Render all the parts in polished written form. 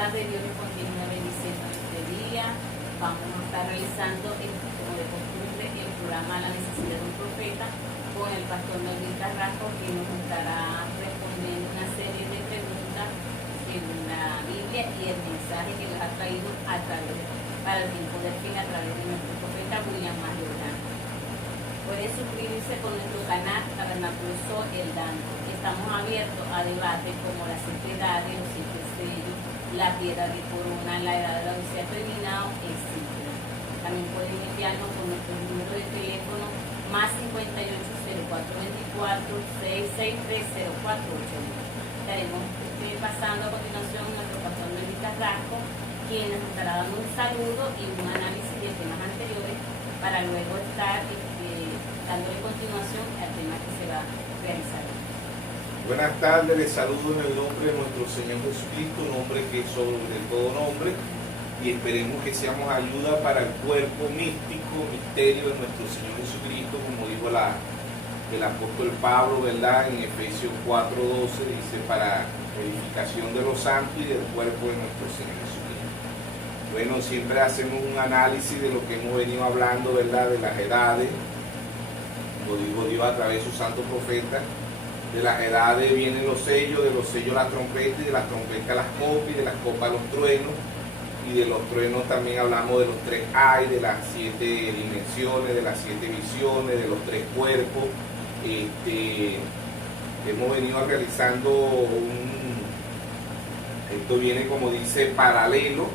tarde Dios nos continúe bendiciendo este día. Vamos a estar realizando, como de costumbre, el programa La necesidad de un profeta con el pastor Melvin Carrasco, que nos estará respondiendo una serie de preguntas en la Biblia y el mensaje que les ha traído para el tiempo del fin a través de nuestro profeta William Mariolán. Puede suscribirse con nuestro canal Tabernáculo El Dando. Estamos abiertos a debates como las 7 edades, los 7 sellos, la piedra de corona, la edad de la odisea terminado, etc. También pueden enviarnos con nuestro número de teléfono más 58 0424 663 0481. Estaremos pasando a continuación a nuestro pastor Melvin Carrasco, quien nos estará dando un saludo y un análisis de temas anteriores para luego estar dándole continuación al tema que se va a realizar. Buenas tardes, les saludo en el nombre de nuestro Señor Jesucristo, nombre que es sobre todo nombre, y esperemos que seamos ayuda para el cuerpo místico, misterio de nuestro Señor Jesucristo, como dijo el apóstol Pablo, ¿verdad? En Efesios 4:12 dice, para edificación de los santos y del cuerpo de nuestro Señor Jesucristo. Bueno, siempre hacemos un análisis de lo que hemos venido hablando, ¿verdad? De las edades, como dijo Dios a través de su santo profeta. De las edades vienen los sellos, de los sellos las trompetas, y de las trompetas las copas, y de las copas los truenos, y de los truenos también hablamos de los 3 ay, de las 7 dimensiones, de las 7 visiones, de los 3 cuerpos. Hemos venido realizando esto viene como dice paralelo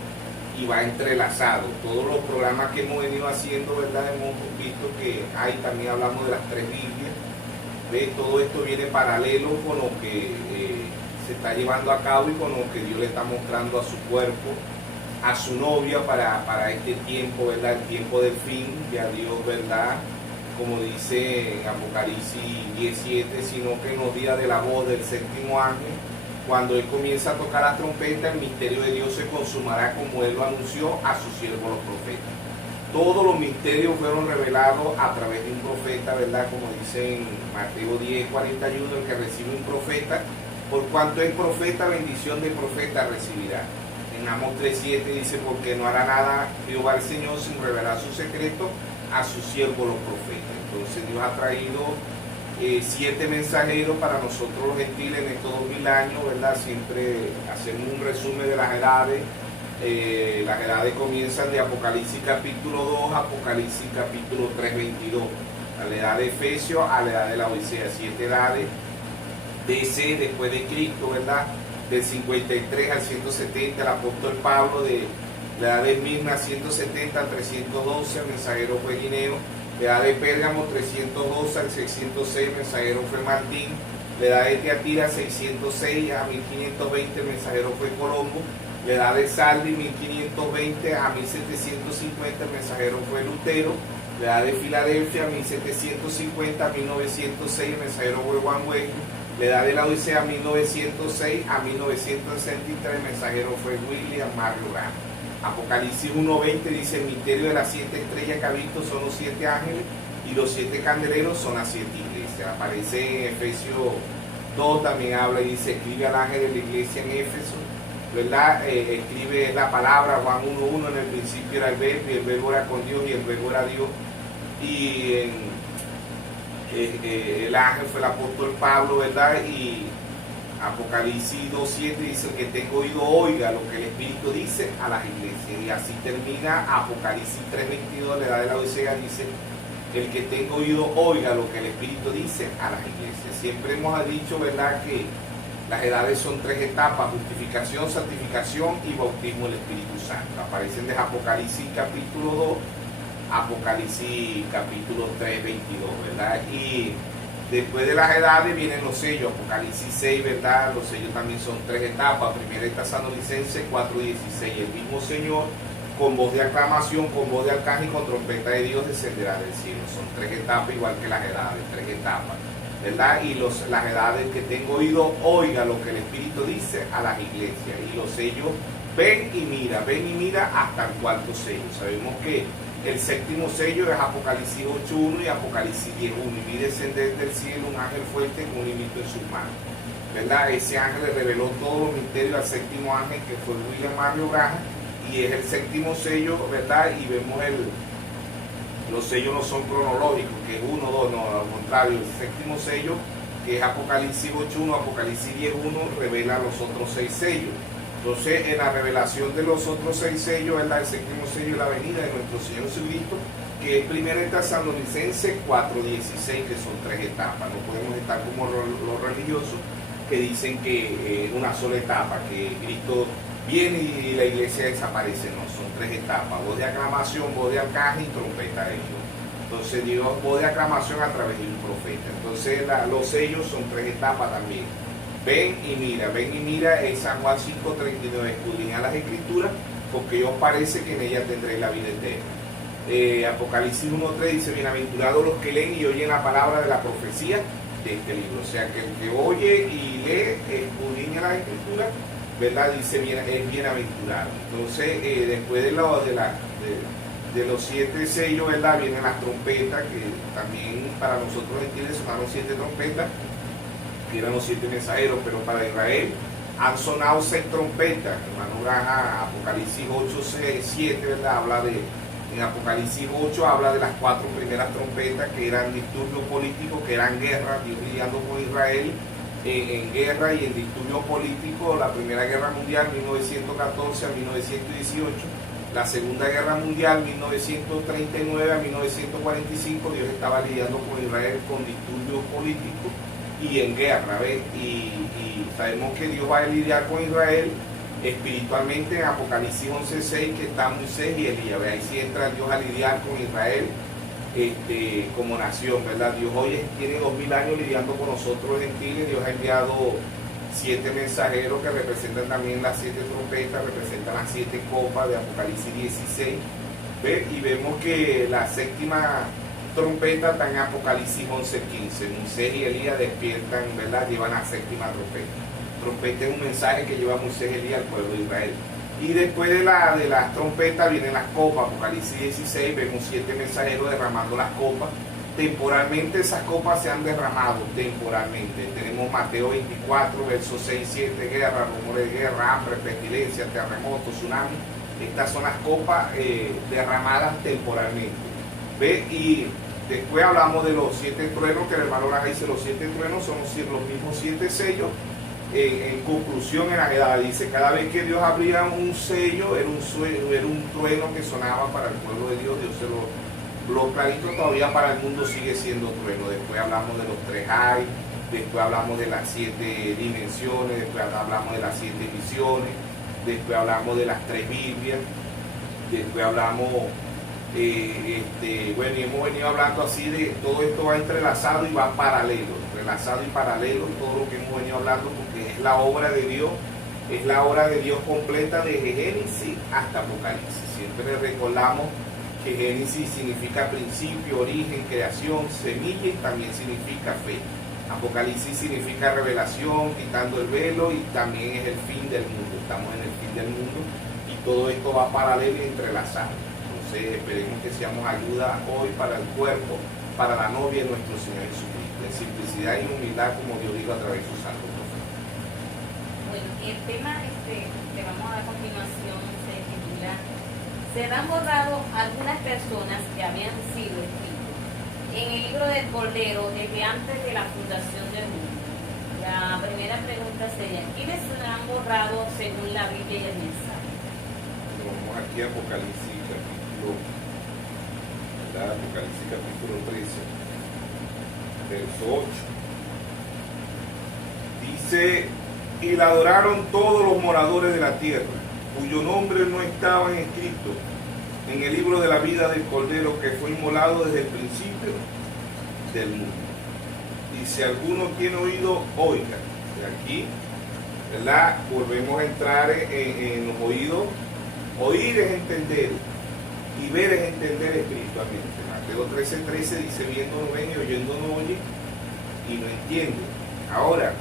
y va entrelazado. Todos los programas que hemos venido haciendo, ¿verdad? Hemos visto que también hablamos de las 3 Biblias. Todo esto viene paralelo con lo que se está llevando a cabo y con lo que Dios le está mostrando a su cuerpo, a su novia para este tiempo, ¿verdad? El tiempo del fin, ya Dios, ¿verdad? Como dice en Apocalipsis 17, sino que en los días de la voz del 7º ángel, cuando Él comienza a tocar la trompeta, el misterio de Dios se consumará como Él lo anunció a sus siervos los profetas. Todos los misterios fueron revelados a través de un profeta, ¿verdad? Como dice en Mateo 10:41, el que recibe un profeta, por cuanto es profeta, bendición del profeta recibirá. En Amos 3:7 dice, porque no hará nada Jehová el Señor sin revelar su secreto a sus siervos los profetas. Entonces Dios ha traído 7 mensajeros para nosotros los gentiles en estos 2000 años, ¿verdad? Siempre hacemos un resumen de las edades. Las edades comienzan de Apocalipsis capítulo 2, Apocalipsis capítulo 3:22, a la edad de Efesios, a la edad de la Odisea, 7 edades, DC después de Cristo, ¿verdad? Del 53 al 170, el apóstol Pablo, de la edad de Mirna 170 al 312, el mensajero fue Guineo, la edad de Pérgamo 312 al 606, el mensajero fue Martín, la edad de Teatira 606 a 1520, el mensajero fue Colombo, la edad de Sardi 1520 a 1750, el mensajero fue Lutero, la edad de Filadelfia 1750 a 1906, el mensajero fue Juan Wesley, la edad de la Odisea 1906 a 1963, el mensajero fue William Mariolán. Apocalipsis 1:20 dice, el misterio de las 7 estrellas que ha visto son los 7 ángeles y los 7 candeleros son las 7 iglesias. Aparece en Efesios 2, también habla y dice, escribe al ángel de la iglesia en Éfeso, ¿verdad? Escribe la palabra, Juan 1:1, en el principio era el verbo, y el verbo era con Dios, y el verbo era Dios. Y el ángel fue el apóstol Pablo, ¿verdad? Y Apocalipsis 2:7 dice, el que tenga oído oiga lo que el Espíritu dice a las iglesias. Y así termina Apocalipsis 3:22, la edad de la Odisea, dice, el que tenga oído oiga lo que el Espíritu dice a las iglesias. Siempre hemos dicho, ¿verdad?, que las edades son 3 etapas: justificación, santificación y bautismo del Espíritu Santo. Aparecen desde Apocalipsis capítulo 2, Apocalipsis capítulo 3:22, ¿verdad? Y después de las edades vienen los sellos, Apocalipsis 6, ¿verdad? Los sellos también son 3 etapas. Primera está Sanolicenses 4:16. El mismo Señor, con voz de aclamación, con voz de arcángel y con trompeta de Dios, descenderá del cielo. Son 3 etapas, igual que las edades, 3 etapas, ¿verdad? Y las edades que tengo oído, oiga lo que el Espíritu dice a las iglesias. Y los sellos, ven y mira hasta el 4.º sello. Sabemos que el 7º sello es Apocalipsis 8:1 y Apocalipsis 10:1. Y vi descender del cielo un ángel fuerte con un librito en sus manos. ¿verdad? Ese ángel le reveló todos los misterios al séptimo ángel, que fue William Mario Graham, y es el séptimo sello, ¿verdad? Y vemos los sellos no son cronológicos, que es 1, 2, no, al contrario, el séptimo sello, que es Apocalipsis 8.1, Apocalipsis 10.1, revela los otros 6 sellos. Entonces, en la revelación de los otros 6 sellos, ¿verdad? El séptimo sello es la venida de nuestro Señor Jesucristo, que es 1 Tesalonicenses 4.16, que son 3 etapas. No podemos estar como los religiosos que dicen que una sola etapa, que Cristo viene y la iglesia desaparece. No, son 3 etapas: voz de aclamación, voz de arcángel y trompeta de Dios. Entonces, Dios, voz de aclamación a través de un profeta. Entonces, los sellos son 3 etapas también. Ven y mira, es San Juan 5.39, escudriñad las escrituras, porque os parece que en ellas tendréis la vida eterna. Apocalipsis 1.3 dice: bienaventurados los que leen y oyen la palabra de la profecía de este libro. O sea, que el que oye y lee, escudriña las escrituras, ¿verdad? Dice, es bienaventurado. Entonces, después de los 7 sellos, ¿verdad? Vienen las trompetas, que también para nosotros gentiles sonaron 7 trompetas, que eran los 7 mensajeros, pero para Israel han sonado 6 trompetas. Hermano Graham, Apocalipsis 8.7, ¿verdad? En Apocalipsis 8 habla de las 4 primeras trompetas, que eran disturbios políticos, que eran guerra, Dios lidiando con Israel en guerra y en disturbio político. La Primera Guerra Mundial, 1914 a 1918. La Segunda Guerra Mundial, 1939 a 1945, Dios estaba lidiando con Israel con disturbios políticos y en guerra, ¿ves? Y sabemos que Dios va a lidiar con Israel espiritualmente en Apocalipsis 11.6, que está Moisés y Elías, ¿ves? Ahí sí entra Dios a lidiar con Israel como nación, ¿verdad? Dios hoy tiene 2000 años lidiando con nosotros gentiles. Dios ha enviado 7 mensajeros que representan también las 7 trompetas, representan las 7 copas de Apocalipsis 16. ¿Ve? Y vemos que la séptima trompeta está en Apocalipsis 11.15. Moisés y Elías despiertan, ¿verdad? Llevan la séptima trompeta. Trompeta es un mensaje que lleva Moisés y Elías al pueblo de Israel. Y después de las trompetas vienen las copas. Apocalipsis 16, vemos 7 mensajeros derramando las copas. Temporalmente esas copas se han derramado, temporalmente. Tenemos Mateo 24, versos 6 y 7, guerra, rumores de guerra, hambre, pestilencia, terremotos, tsunami. Estas son las copas derramadas temporalmente. ¿Ve? Y después hablamos de los 7 truenos, que el hermano Raja dice: los 7 truenos son los mismos 7 sellos. En conclusión, en la edad, dice: cada vez que Dios abría un sello, era un trueno que sonaba para el pueblo de Dios. Dios se lo clarito, todavía para el mundo sigue siendo trueno. Después hablamos de los 3 hay, después hablamos de las 7 dimensiones, después hablamos de las 7 visiones, después hablamos de las 3 Biblias, después hablamos, bueno, y hemos venido hablando así de todo esto, va entrelazado y va paralelo, entrelazado y paralelo, todo lo que hemos venido hablando, porque es la obra de Dios, es la obra de Dios completa desde Génesis hasta Apocalipsis. Siempre recordamos que Génesis significa principio, origen, creación, semilla, y también significa fe. Apocalipsis significa revelación, quitando el velo, y también es el fin del mundo. Estamos en el fin del mundo y todo esto va paralelo y entrelazado. Entonces esperemos que seamos ayuda hoy para el cuerpo, para la novia de nuestro Señor Jesucristo, en simplicidad y humildad, como Dios dijo a través de su santo profeta. Bueno, y el tema que vamos a dar a continuación se titula: serán borrados algunas personas que habían sido escritos en el libro del Cordero desde antes de la fundación del mundo. La primera pregunta sería: ¿quiénes serán borrados según la Biblia y el mensaje? Vamos aquí a Apocalipsis capítulo 13, verso 8. Dice: y la adoraron todos los moradores de la tierra, cuyo nombre no estaban escritos en el libro de la vida del Cordero, que fue inmolado desde el principio del mundo. Y si alguno tiene oído, oiga. De aquí, ¿verdad? Volvemos a entrar en los oídos. Oír es entender, y ver es entender espiritualmente. Mateo 13:13 dice: viendo no ven y oyendo no oye, y no entiende. Ahora,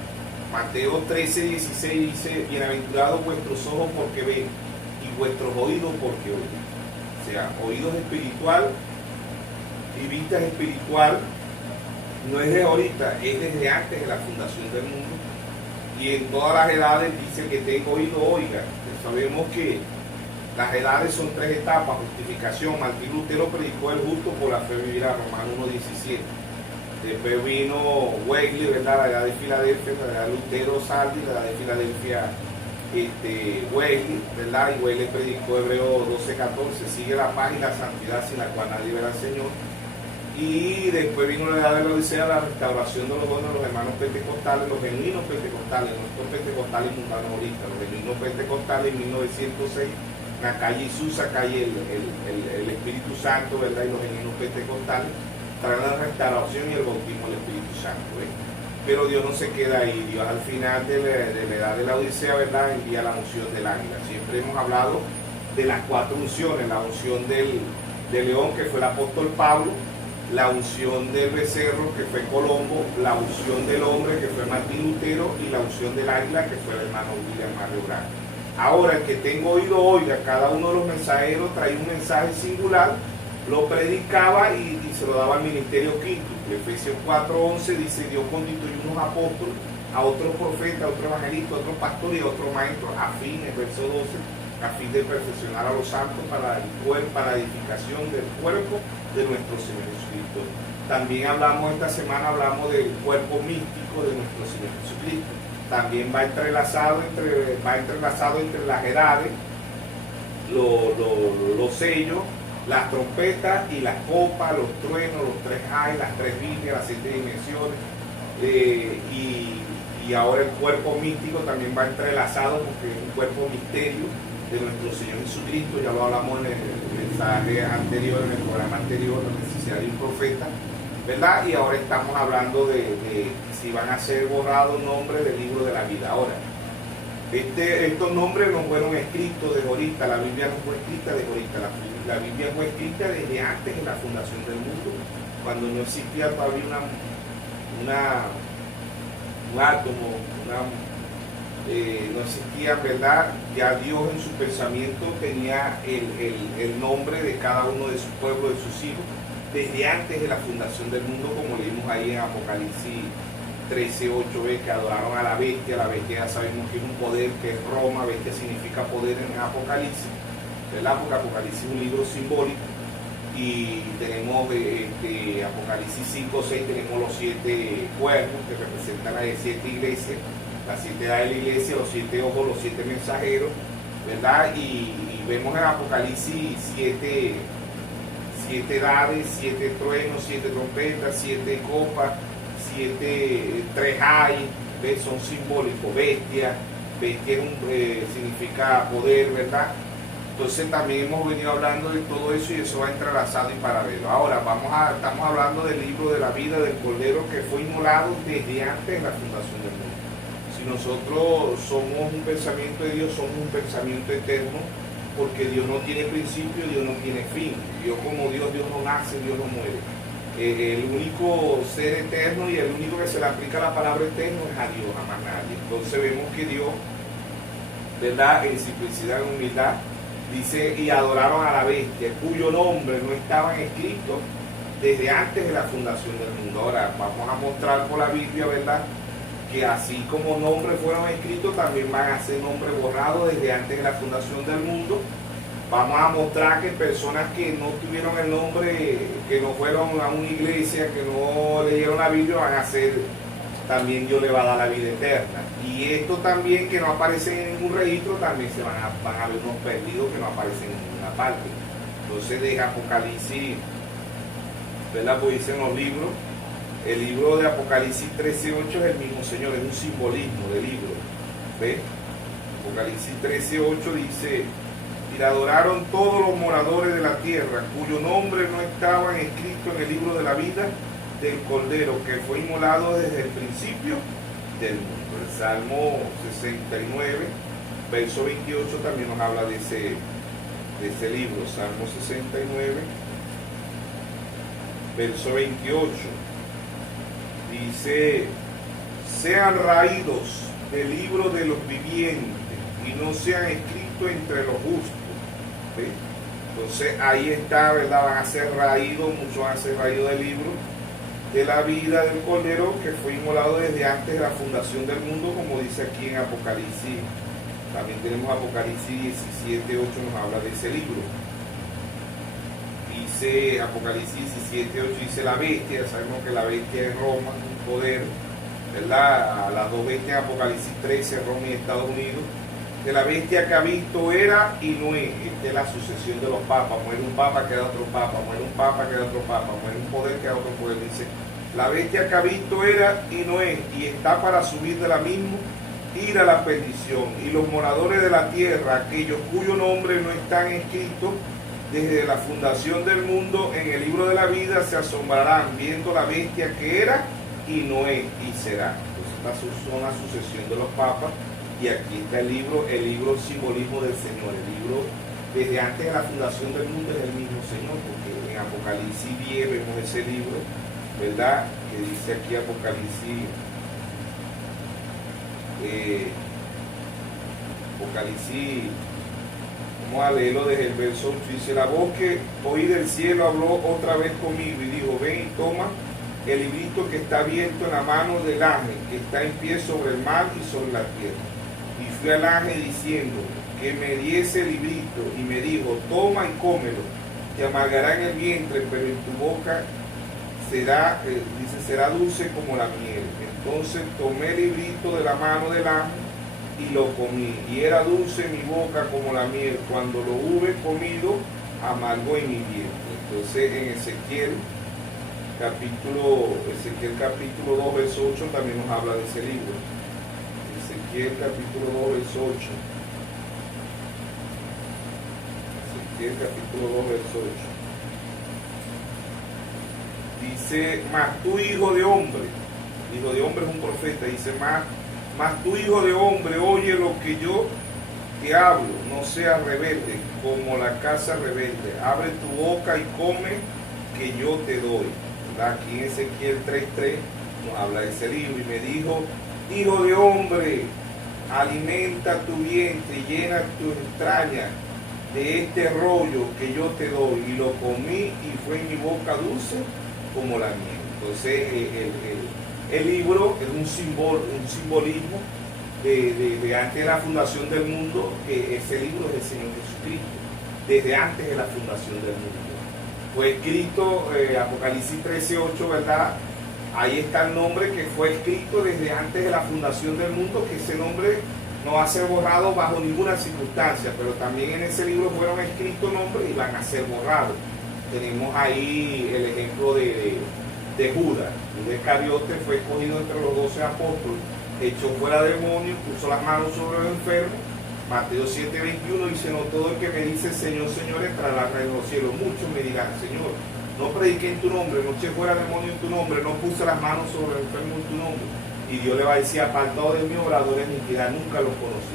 Mateo 13:16 dice: bienaventurados vuestros ojos porque ven, y vuestros oídos porque oyen. O sea, oídos espiritual y vista espiritual no es de ahorita, es desde antes de la fundación del mundo. y en todas las edades dice que tengo oído, oiga. Sabemos que las edades son tres etapas: justificación. Martín Lutero predicó el justo por la fe vivirá, Romanos 1:17. Después vino Wesley, ¿verdad? La edad de Filadelfia, la edad de Lutero, Sardi, la edad de Filadelfia, Wesley, ¿verdad? Y Wesley predicó Hebreos 12:14, sigue la paz y la santidad sin la cual nadie verá al Señor. Y después vino la edad de la Odisea, la restauración de los dones de los hermanos pentecostales, los genuinos pentecostales, no estos pentecostales mundanos ahorita, los genuinos pentecostales en 1906, en la calle Isusa, calle el Espíritu Santo, ¿verdad? Y los genuinos pentecostales traen la restauración y el bautismo del Espíritu Santo, ¿verdad? Pero Dios no se queda ahí. Dios al final de la edad de la Odisea, ¿verdad?, envía la unción del águila. Siempre hemos hablado de las cuatro unciones: la unción del león, que fue el apóstol Pablo; la unción del becerro, que fue Colombo; la unción del hombre, que fue Martín Lutero; y la unción del águila, que fue el hermano William Marrebrán. Ahora, el que tenga oído oiga. Cada uno de los mensajeros traía un mensaje singular, lo predicaba y se lo daba al ministerio quinto. Efesios 4:11 dice: Dios constituyó unos apóstoles, a otros profetas, a otros evangelistas, a otros pastores y a otros maestros, a fin, el verso 12, a fin de perfeccionar a los santos para la edificación del cuerpo de nuestro Señor Jesucristo. También hablamos del cuerpo místico de nuestro Señor Jesucristo. También va entrelazado entre las edades, los sellos, las trompetas y las copas, los truenos, los tres ay, las tres Biblias, las 7 dimensiones, y ahora el cuerpo místico también va entrelazado, porque es un cuerpo misterio de nuestro Señor Jesucristo. Ya lo hablamos en el mensaje anterior, en el programa anterior, la necesidad de un profeta, ¿verdad? Y ahora estamos hablando de si van a ser borrados nombres del libro de la vida. Ahora, estos nombres no fueron escritos de ahorita, la Biblia no fue escrita de ahorita, la Biblia fue escrita desde antes de la fundación del mundo, cuando no existía todavía un átomo, no existía, ¿verdad? Ya Dios en su pensamiento tenía el nombre de cada uno de sus pueblos, de sus hijos, desde antes de la fundación del mundo, como leímos ahí en Apocalipsis 13:8, que adoraron a la bestia. La bestia ya sabemos que es un poder, que es Roma. Bestia significa poder en Apocalipsis, ¿verdad? Porque Apocalipsis es un libro simbólico, y tenemos Apocalipsis 5:6, tenemos los 7 cuernos que representan las 7 iglesias, las 7 edades de la iglesia, los 7 ojos, los 7 mensajeros, ¿verdad? Y vemos en Apocalipsis 7 edades, 7 truenos, 7 trompetas, 7 copas, 3 hay, ¿ves? Son simbólicos. Bestia significa poder, ¿verdad? Entonces también hemos venido hablando de todo eso, y eso va entrelazado y paralelo. Ahora estamos hablando del libro de la vida del Cordero, que fue inmolado desde antes de la fundación del mundo. Si nosotros somos un pensamiento de Dios, somos un pensamiento eterno, porque Dios no tiene principio, Dios no tiene fin. Dios como Dios no nace, Dios no muere. El único ser eterno y el único que se le aplica la palabra eterno es a Dios, a más nadie. Entonces vemos que Dios, ¿verdad?, en simplicidad, en humildad, dice: y adoraron a la bestia, cuyo nombre no estaban escritos desde antes de la fundación del mundo. Ahora vamos a mostrar por la Biblia, ¿verdad?, que así como nombres fueron escritos, también van a ser nombres borrados desde antes de la fundación del mundo. Vamos a mostrar que personas que no tuvieron el nombre, que no fueron a una iglesia, que no leyeron la Biblia, van a ser, también Dios le va a dar la vida eterna. Y esto también, que no aparecen en ningún registro, también van a haber unos perdidos que no aparecen en ninguna parte. Entonces de Apocalipsis, ¿verdad?, pues dicen los libros, el libro de Apocalipsis 13:8 es el mismo Señor, es un simbolismo del libro. ¿Ves? Apocalipsis 13:8 dice: y le adoraron todos los moradores de la tierra, cuyo nombre no estaban escritos en el libro de la vida del Cordero, que fue inmolado desde el principio del mundo. El Salmo 69, verso 28, también nos habla de ese libro. Salmo 69, verso 28, dice: sean raídos del libro de los vivientes y no sean escritos entre los justos. ¿Sí? Entonces ahí está, ¿verdad? Van a ser raídos, muchos van a ser raídos del libro, de la vida del Cordero que fue inmolado desde antes de la fundación del mundo, como dice aquí en Apocalipsis. También tenemos Apocalipsis 17:8, nos habla de ese libro. Dice Apocalipsis 17:8, dice la bestia, sabemos que la bestia es Roma, un poder, ¿verdad? Las dos bestias en Apocalipsis 13, Roma y Estados Unidos. De la bestia que ha visto era y no es. Esta es la sucesión de los papas. Muere un papa, queda otro papa. Muere un papa, queda otro papa. Muere un poder, queda otro poder. Dice, la bestia que ha visto era y no es. Y está para subir de la misma, ir a la perdición. Y los moradores de la tierra, aquellos cuyo nombre no están escritos desde la fundación del mundo en el libro de la vida, se asombrarán viendo la bestia que era y no es y será. Entonces, esta son la sucesión de los papas. Y aquí está el libro simbolismo del Señor. El libro, desde antes de la fundación del mundo, es el mismo Señor, porque en Apocalipsis 10 vemos ese libro, ¿verdad? Que dice aquí Apocalipsis, vamos a leerlo desde el verso 8. Dice, la voz que oí del cielo habló otra vez conmigo y dijo, ven y toma el librito que está abierto en la mano del ángel, que está en pie sobre el mar y sobre la tierra. Y fui al ángel diciendo que me diese el librito, y me dijo, toma y cómelo, te amargará en el vientre, pero en tu boca será, será dulce como la miel. Entonces tomé el librito de la mano del ángel y lo comí, y era dulce en mi boca como la miel. Cuando lo hube comido, amargó en mi vientre. Entonces en Ezequiel capítulo 2, verso 8 también nos habla de ese libro. Ezequiel capítulo 2, verso 8. Ezequiel capítulo 2, verso 8. Dice, mas tú, hijo de hombre es un profeta, dice, mas tú, hijo de hombre, oye lo que yo te hablo, no seas rebelde como la casa rebelde, abre tu boca y come que yo te doy. Aquí en Ezequiel 3:3 nos habla de ese libro, y me dijo, hijo de hombre, alimenta tu vientre y llena tus entrañas de este rollo que yo te doy. Y lo comí y fue en mi boca dulce como la miel. Entonces el libro es un simbolismo de antes de la fundación del mundo, que ese libro es el Señor Jesucristo, desde antes de la fundación del mundo. Fue escrito, Apocalipsis 13:8, ¿verdad? Ahí está el nombre que fue escrito desde antes de la fundación del mundo, que ese nombre no va a ser borrado bajo ninguna circunstancia, pero también en ese libro fueron escritos nombres y van a ser borrados. Tenemos ahí el ejemplo de Judas. Judas Iscariote fue escogido entre los 12 apóstoles, echó fuera demonios, puso las manos sobre los enfermos. Mateo 7:21 dice, no todo el que me dice Señor, Señor, entrará al reino de los cielos. Muchos me dirán, Señor, no prediqué en tu nombre, no eché fuera demonio en tu nombre, no puse las manos sobre el enfermo en tu nombre. Y Dios le va a decir, apartado de mí, obradores de iniquidad, nunca los conocí.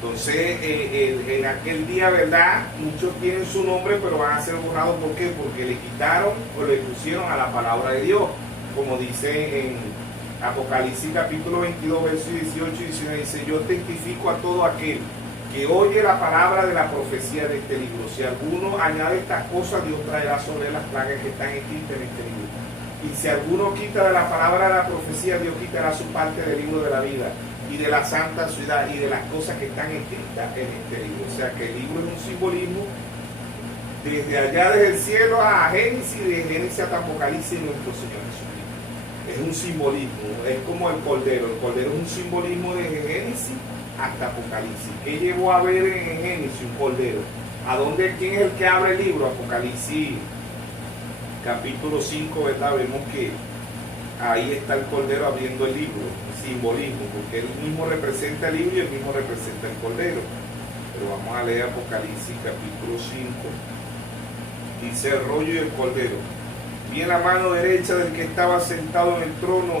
Entonces, en aquel día, ¿verdad? Muchos tienen su nombre, pero van a ser borrados. ¿Por qué? Porque le quitaron o le pusieron a la palabra de Dios. Como dice en Apocalipsis capítulo 22, versos 18 y 19, dice, yo testifico a todo aquel que oye la palabra de la profecía de este libro. Si alguno añade estas cosas, Dios traerá sobre las plagas que están escritas en este libro. Y si alguno quita de la palabra de la profecía, Dios quitará su parte del libro de la vida y de la santa ciudad y de las cosas que están escritas en este libro. O sea que el libro es un simbolismo desde allá, desde el cielo a Génesis, de Génesis hasta Apocalipsis, nuestro Señor Jesucristo. Es un simbolismo, es como el Cordero. El Cordero es un simbolismo desde Génesis hasta Apocalipsis. ¿Qué llevó a ver en Génesis un Cordero? ¿Quién es el que abre el libro? Apocalipsis capítulo 5, ¿verdad? Vemos que ahí está el Cordero abriendo el libro, simbolismo, porque él mismo representa el libro y él mismo representa el Cordero. Pero vamos a leer Apocalipsis capítulo 5. Dice el rollo y el Cordero. Vi en la mano derecha del que estaba sentado en el trono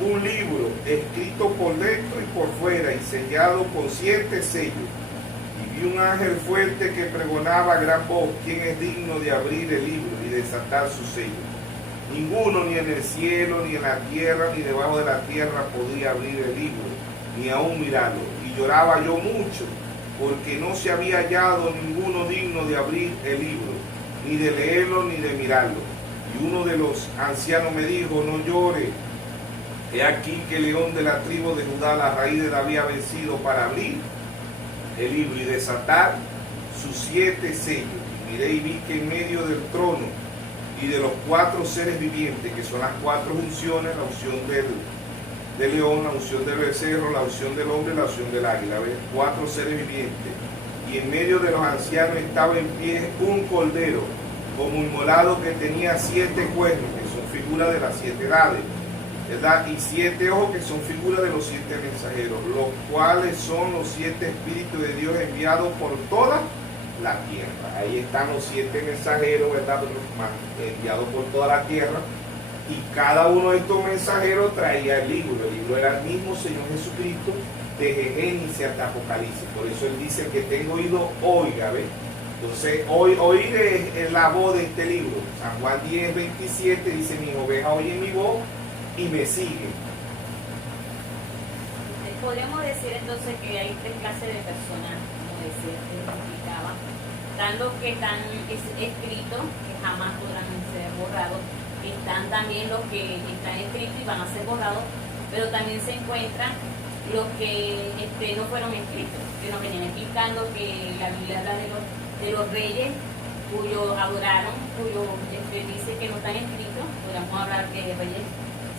un libro escrito por dentro y por fuera y sellado con 7 sellos. Y vi un ángel fuerte que pregonaba a gran voz, ¿quién es digno de abrir el libro y desatar sus sellos? Ninguno, ni en el cielo, ni en la tierra, ni debajo de la tierra podía abrir el libro, ni aún mirarlo. Y lloraba yo mucho, porque no se había hallado ninguno digno de abrir el libro, ni de leerlo, ni de mirarlo. Y uno de los ancianos me dijo, no llore, he aquí que el león de la tribu de Judá, la raíz de David, ha vencido para abrir el libro y desatar sus 7 sellos. Y miré y vi que en medio del trono y de los 4 seres vivientes, que son las 4 unciones, la unción del león, la unción del becerro, la unción del hombre y la unción del águila, ¿ves? 4 seres vivientes. Y en medio de los ancianos estaba en pie un cordero, como inmolado, que tenía 7 cuernos, que son figuras de las 7 edades, ¿verdad? Y 7 ojos, que son figuras de los 7 mensajeros, los cuales son los 7 espíritus de Dios enviados por toda la tierra. Ahí están los 7 mensajeros, ¿verdad? Enviados por toda la tierra. Y cada uno de estos mensajeros traía el libro. El libro era el mismo Señor Jesucristo, desde Génesis hasta Apocalipsis. Por eso él dice que tengo oído, oiga, ¿ves? Entonces, oír es la voz de este libro. San Juan 10, 27 dice, mis ovejas oyen mi voz y me siguen. Podríamos decir entonces que hay 3 clases de personas, como decía, que explicaba. Están los que están escritos, que jamás podrán ser borrados. Están también los que están escritos y van a ser borrados, pero también se encuentran los que no fueron escritos, que nos venían explicando que la Biblia habla de los reyes cuyos adoraron, dice que no están escritos. Podríamos hablar que reyes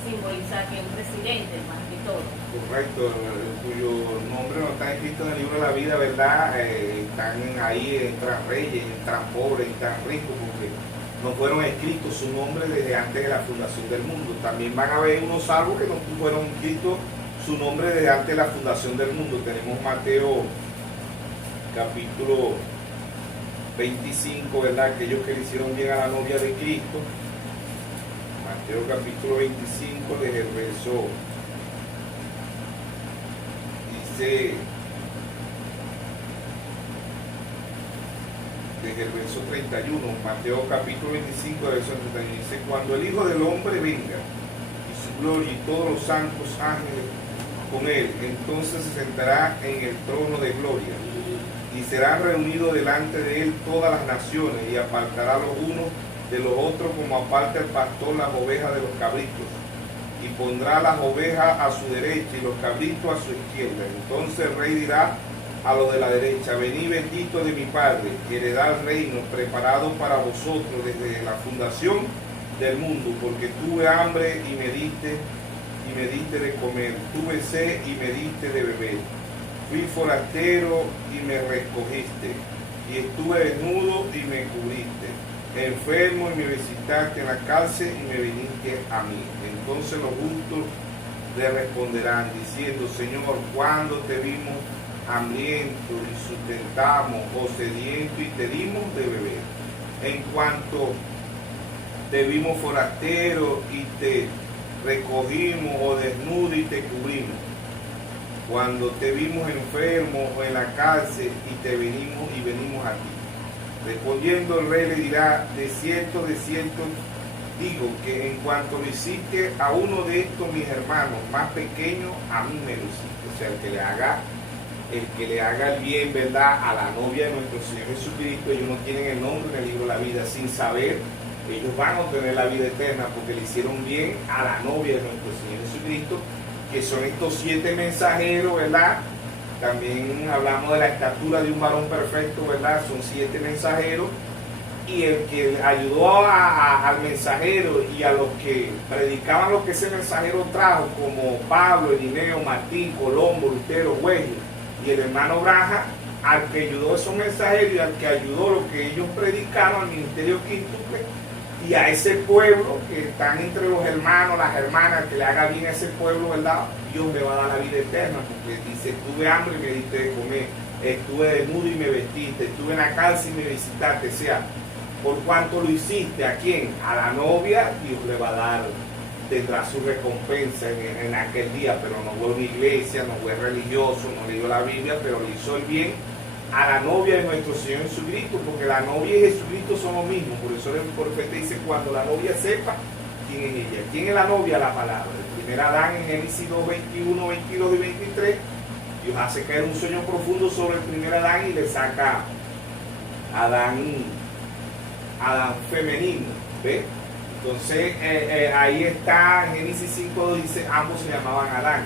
simboliza que un presidente, más que todo. Correcto, cuyo nombre no está escrito en el libro de la vida, ¿verdad? Están ahí, entran reyes, entran pobres, entran ricos, porque no fueron escritos su nombre desde antes de la fundación del mundo. También van a haber unos salvos que no fueron escritos su nombre desde antes de la fundación del mundo. Tenemos Mateo capítulo 25, ¿verdad? Aquellos que le hicieron bien a la novia de Cristo. Mateo capítulo 25, desde el verso, dice, desde el verso 31, Mateo capítulo 25, verso 31, dice, cuando el Hijo del Hombre venga, y su gloria y todos los santos ángeles con él, entonces se sentará en el trono de gloria, y serán reunidos delante de él todas las naciones, y apartará los unos de los otros, como aparta el pastor las ovejas de los cabritos, y pondrá las ovejas a su derecha y los cabritos a su izquierda. Entonces el rey dirá a los de la derecha, venid bendito de mi Padre, que heredad el reino preparado para vosotros desde la fundación del mundo, porque tuve hambre y me diste de comer, tuve sed y me diste de beber, fui forastero y me recogiste, y estuve desnudo y me cubriste, enfermo y me visitaste en la cárcel y me viniste a mí. Entonces los justos le responderán diciendo, Señor, ¿cuándo te vimos hambriento y sustentamos, o sediento y te dimos de beber? En cuanto te vimos forastero y te recogimos, o desnudo y te cubrimos? Cuando te vimos enfermo o en la cárcel y venimos a ti. Respondiendo el rey le dirá, de cierto digo, que en cuanto lo hiciste a uno de estos mis hermanos más pequeños, a mí me lo hiciste. O sea, el que le haga el bien, ¿verdad?, a la novia de nuestro Señor Jesucristo. Ellos no tienen el nombre en el libro de la vida, sin saber, ellos van a obtener la vida eterna porque le hicieron bien a la novia de nuestro Señor Jesucristo, que son estos 7 mensajeros, ¿verdad? También hablamos de la estatura de un varón perfecto, ¿verdad? Son 7 mensajeros, y el que ayudó al mensajero y a los que predicaban lo que ese mensajero trajo, como Pablo, Irineo, Martín, Colombo, Lutero, Güello y el hermano Braja, al que ayudó a esos mensajeros y al que ayudó lo que ellos predicaron, al ministerio quíntuple, y a ese pueblo que están entre los hermanos, las hermanas, que le haga bien a ese pueblo, ¿verdad? Dios le va a dar la vida eterna, porque dice, tuve hambre y me diste de comer, estuve desnudo y me vestiste, estuve en la cárcel y me visitaste. O sea, por cuanto lo hiciste, ¿a quién? A la novia, Dios le va a dar, tendrá su recompensa en aquel día. Pero no fue una iglesia, no fue religioso, no leyó la Biblia, pero le hizo el bien a la novia de nuestro Señor Jesucristo, porque la novia y Jesucristo son lo mismo. Por eso el profeta dice, cuando la novia sepa quién es ella. ¿Quién es la novia? La palabra. El primer Adán, en Génesis 2, 21, 22 y 23, Dios hace caer un sueño profundo sobre el primer Adán y le saca Adán femenino, ¿ves? Entonces, ahí está, en Génesis 5 dice, ambos se llamaban Adán.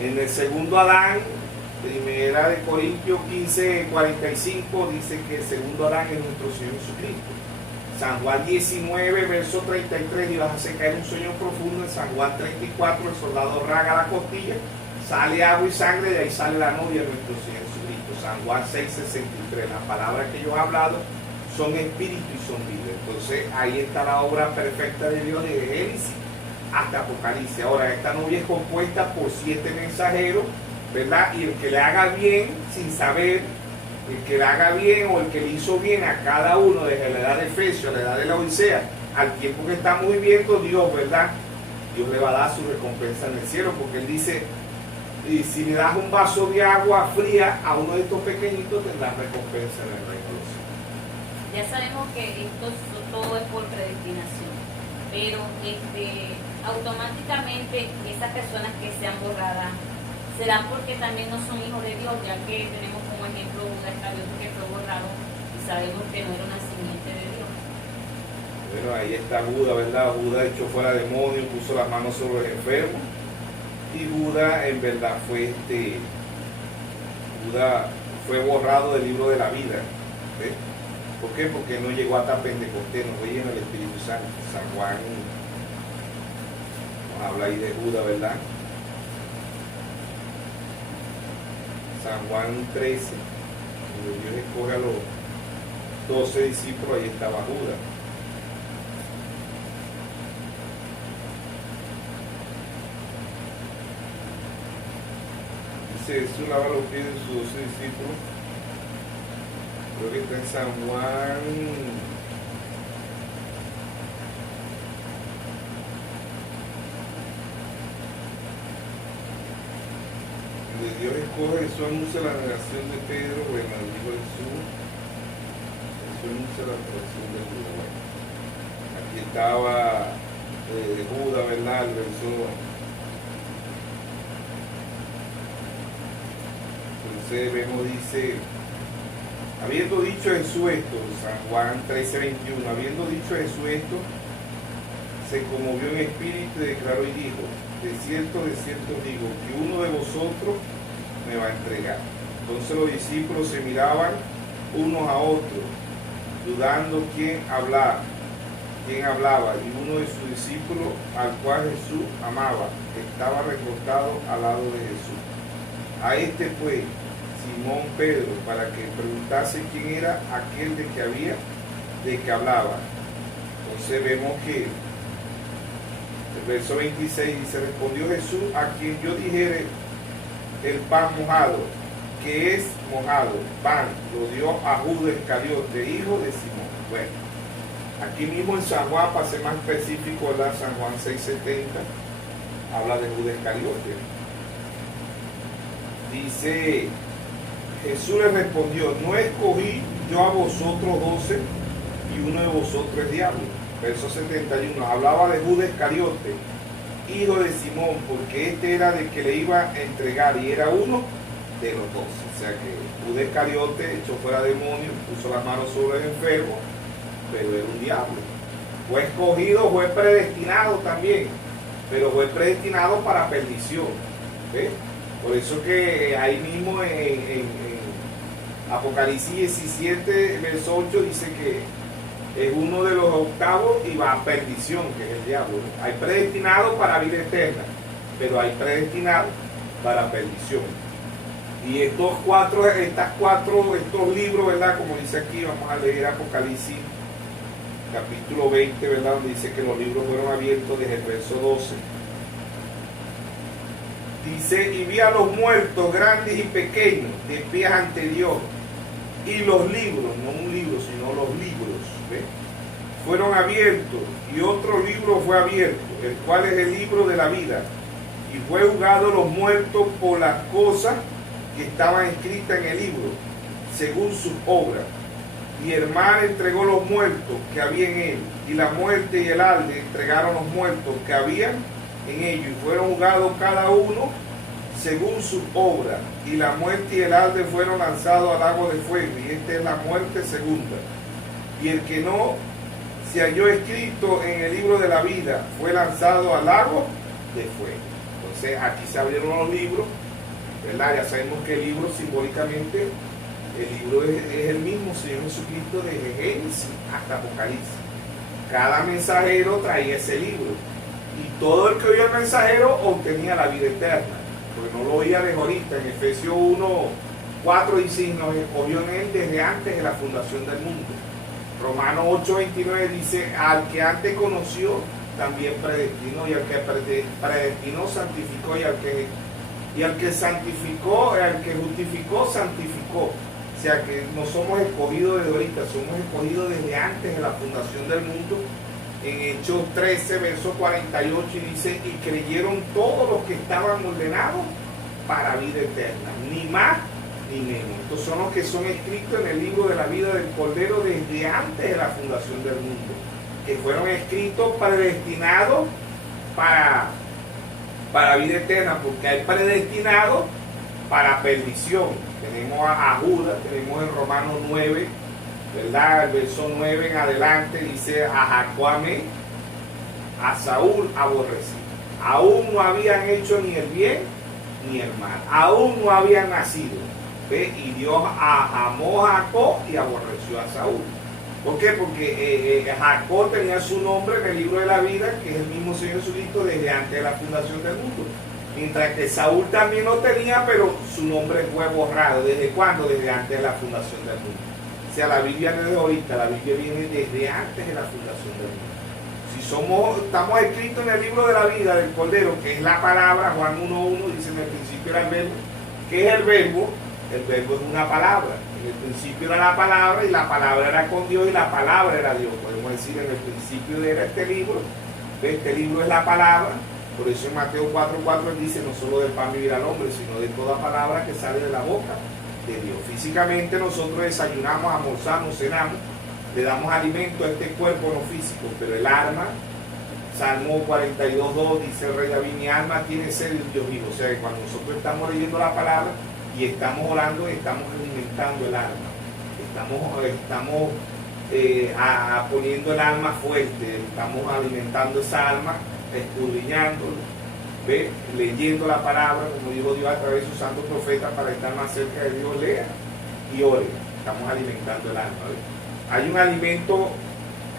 En el segundo Adán, primera de Corintios 15:45, dice que el segundo Adán es nuestro Señor Jesucristo. San Juan 19, verso 33, Dios hace caer un sueño profundo. En San Juan 34, el soldado raga la costilla, sale agua y sangre, de ahí sale la novia de nuestro Señor Jesucristo. San Juan 6:63, las palabras que yo he hablado son espíritu y son vida. Entonces ahí está la obra perfecta de Dios desde Génesis hasta Apocalipsis. Ahora, esta novia es compuesta por 7 mensajeros, ¿verdad? Y el que le haga bien sin saber, el que le haga bien o el que le hizo bien a cada uno desde la edad de Efesios a la edad de la Odisea, al tiempo que estamos viviendo, Dios, ¿verdad? Dios le va a dar su recompensa en el cielo, porque Él dice, y si le das un vaso de agua fría a uno de estos pequeñitos, tendrás recompensa en el reino de los cielos. Ya sabemos que esto todo es por predestinación, pero automáticamente esas personas que sean borradas serán porque también no son hijos de Dios, ya que tenemos como ejemplo Judas Iscariote que fue borrado y sabemos que no era una simiente de Dios. Bueno, ahí está Judas, ¿verdad? Judas echó fuera demonios, puso las manos sobre los enfermos, y Judas en verdad Judas fue borrado del libro de la vida. ¿Ves? ¿Por qué? Porque no llegó hasta Pentecostés, no fue lleno del Espíritu Santo. San Juan nos habla ahí de Judas, ¿verdad? San Juan 13, donde Dios escoge a los 12 discípulos, ahí estaba Judas. Dice, Jesús lava los pies de sus 12 discípulos. Creo que está en San Juan. Donde Dios escoge, Jesús anuncia la negación de Pedro. Bueno, dijo Jesús anuncia la negación de Judas. Bueno, aquí estaba de Judas, ¿verdad? El verso. Entonces vemos, dice, habiendo dicho Jesús esto, San Juan 13:21, habiendo dicho Jesús esto, se conmovió en espíritu y declaró y dijo, de cierto digo, que uno de vosotros me va a entregar. Entonces los discípulos se miraban unos a otros, dudando quién hablaba, y uno de sus discípulos, al cual Jesús amaba, estaba recostado al lado de Jesús. A este fue Simón Pedro, para que preguntase quién era aquel de que hablaba. Entonces vemos que el verso 26 dice, respondió Jesús, a quien yo dijere el pan mojado, que es mojado, pan, lo dio a Judas Iscariote, hijo de Simón. Bueno, aquí mismo en San Juan, para ser más específico, ¿verdad? San Juan 6:70, habla de Judas Iscariote. Dice, Jesús le respondió, no escogí yo a vosotros 12 y uno de vosotros es diablo. Verso 71, hablaba de Judas Iscariote, hijo de Simón, porque este era de que le iba a entregar y era uno de los 12. O sea que Judas Iscariote echó fuera demonios, puso las manos sobre el enfermo, pero era un diablo. Fue escogido, fue predestinado también, pero fue predestinado para perdición. ¿Ves? Por eso que ahí mismo en Apocalipsis 17, verso 8, dice que es uno de los octavos y va a perdición, que es el diablo. Hay predestinado para vida eterna, pero hay predestinado para perdición. Y estos libros, ¿verdad? Como dice aquí, vamos a leer Apocalipsis capítulo 20, ¿verdad? Donde dice que los libros fueron abiertos desde el verso 12. Dice, y vi a los muertos, grandes y pequeños, de pies ante Dios. Y los libros, no un libro, sino los libros, ¿ves? Fueron abiertos, y otro libro fue abierto, el cual es el libro de la vida. Y fue juzgado los muertos por las cosas que estaban escritas en el libro, según sus obras. Y el mar entregó los muertos que había en él, y la muerte y el Hades entregaron los muertos que habían en ellos, y fueron juzgados cada uno según su obra, y la muerte y el Hades fueron lanzados al lago de fuego, y esta es la muerte segunda. Y el que no se halló escrito en el libro de la vida, fue lanzado al lago de fuego. Entonces aquí se abrieron los libros, ¿verdad? Ya sabemos que el libro simbólicamente, el libro es el mismo Señor Jesucristo desde Génesis hasta Apocalipsis. Cada mensajero traía ese libro y todo el que oía el mensajero obtenía la vida eterna, porque no lo oía de ahorita. En Efesios 1, 4 dice, nos escogió en él desde antes de la fundación del mundo. Romanos 8, 29 dice, al que antes conoció también predestinó, y al que predestinó santificó, y al que santificó, al que justificó, santificó. O sea que no somos escogidos desde ahorita, somos escogidos desde antes de la fundación del mundo. En Hechos 13, verso 48, dice, y creyeron todos los que estaban ordenados para vida eterna, ni más ni menos. Estos son los que son escritos en el libro de la vida del Cordero desde antes de la fundación del mundo, que fueron escritos predestinados para vida eterna, porque hay predestinados para perdición. Tenemos a Judas, tenemos en Romanos 9, ¿verdad? El verso 9 en adelante dice, a Jacob amé, a Saúl aborrecí. Aún no habían hecho ni el bien ni el mal, aún no habían nacido. ¿Ve? Y Dios amó a Jacob y aborreció a Saúl. ¿Por qué? Porque Jacob tenía su nombre en el libro de la vida, que es el mismo Señor Jesucristo desde antes de la fundación del mundo. Mientras que Saúl también lo tenía, pero su nombre fue borrado. ¿Desde cuándo? Desde antes de la fundación del mundo. O sea, la Biblia no es de ahorita, la Biblia viene desde antes de la fundación del mundo. Si estamos escritos en el libro de la vida del Cordero, que es la palabra, Juan 1.1 dice, en el principio era el verbo. ¿Qué es el verbo? El verbo es una palabra. En el principio era la palabra y la palabra era con Dios y la palabra era Dios. Podemos decir, en el principio era este libro. Este libro es la palabra. Por eso en Mateo 4.4 dice, no solo del pan vivirá el hombre, sino de toda palabra que sale de la boca de Dios. Físicamente nosotros desayunamos, almorzamos, cenamos, le damos alimento a este cuerpo no físico, pero el alma, Salmo 42.2 dice el rey David, mi alma tiene sed de Dios vivo. O sea que cuando nosotros estamos leyendo la palabra y estamos orando, estamos alimentando el alma, estamos poniendo el alma fuerte, estamos alimentando esa alma, escudriñándolo, ¿ve? Leyendo la palabra, como dijo Dios a través de sus santos profetas, para estar más cerca de Dios, lea y ore. Estamos alimentando el alma, ¿ve? Hay un alimento,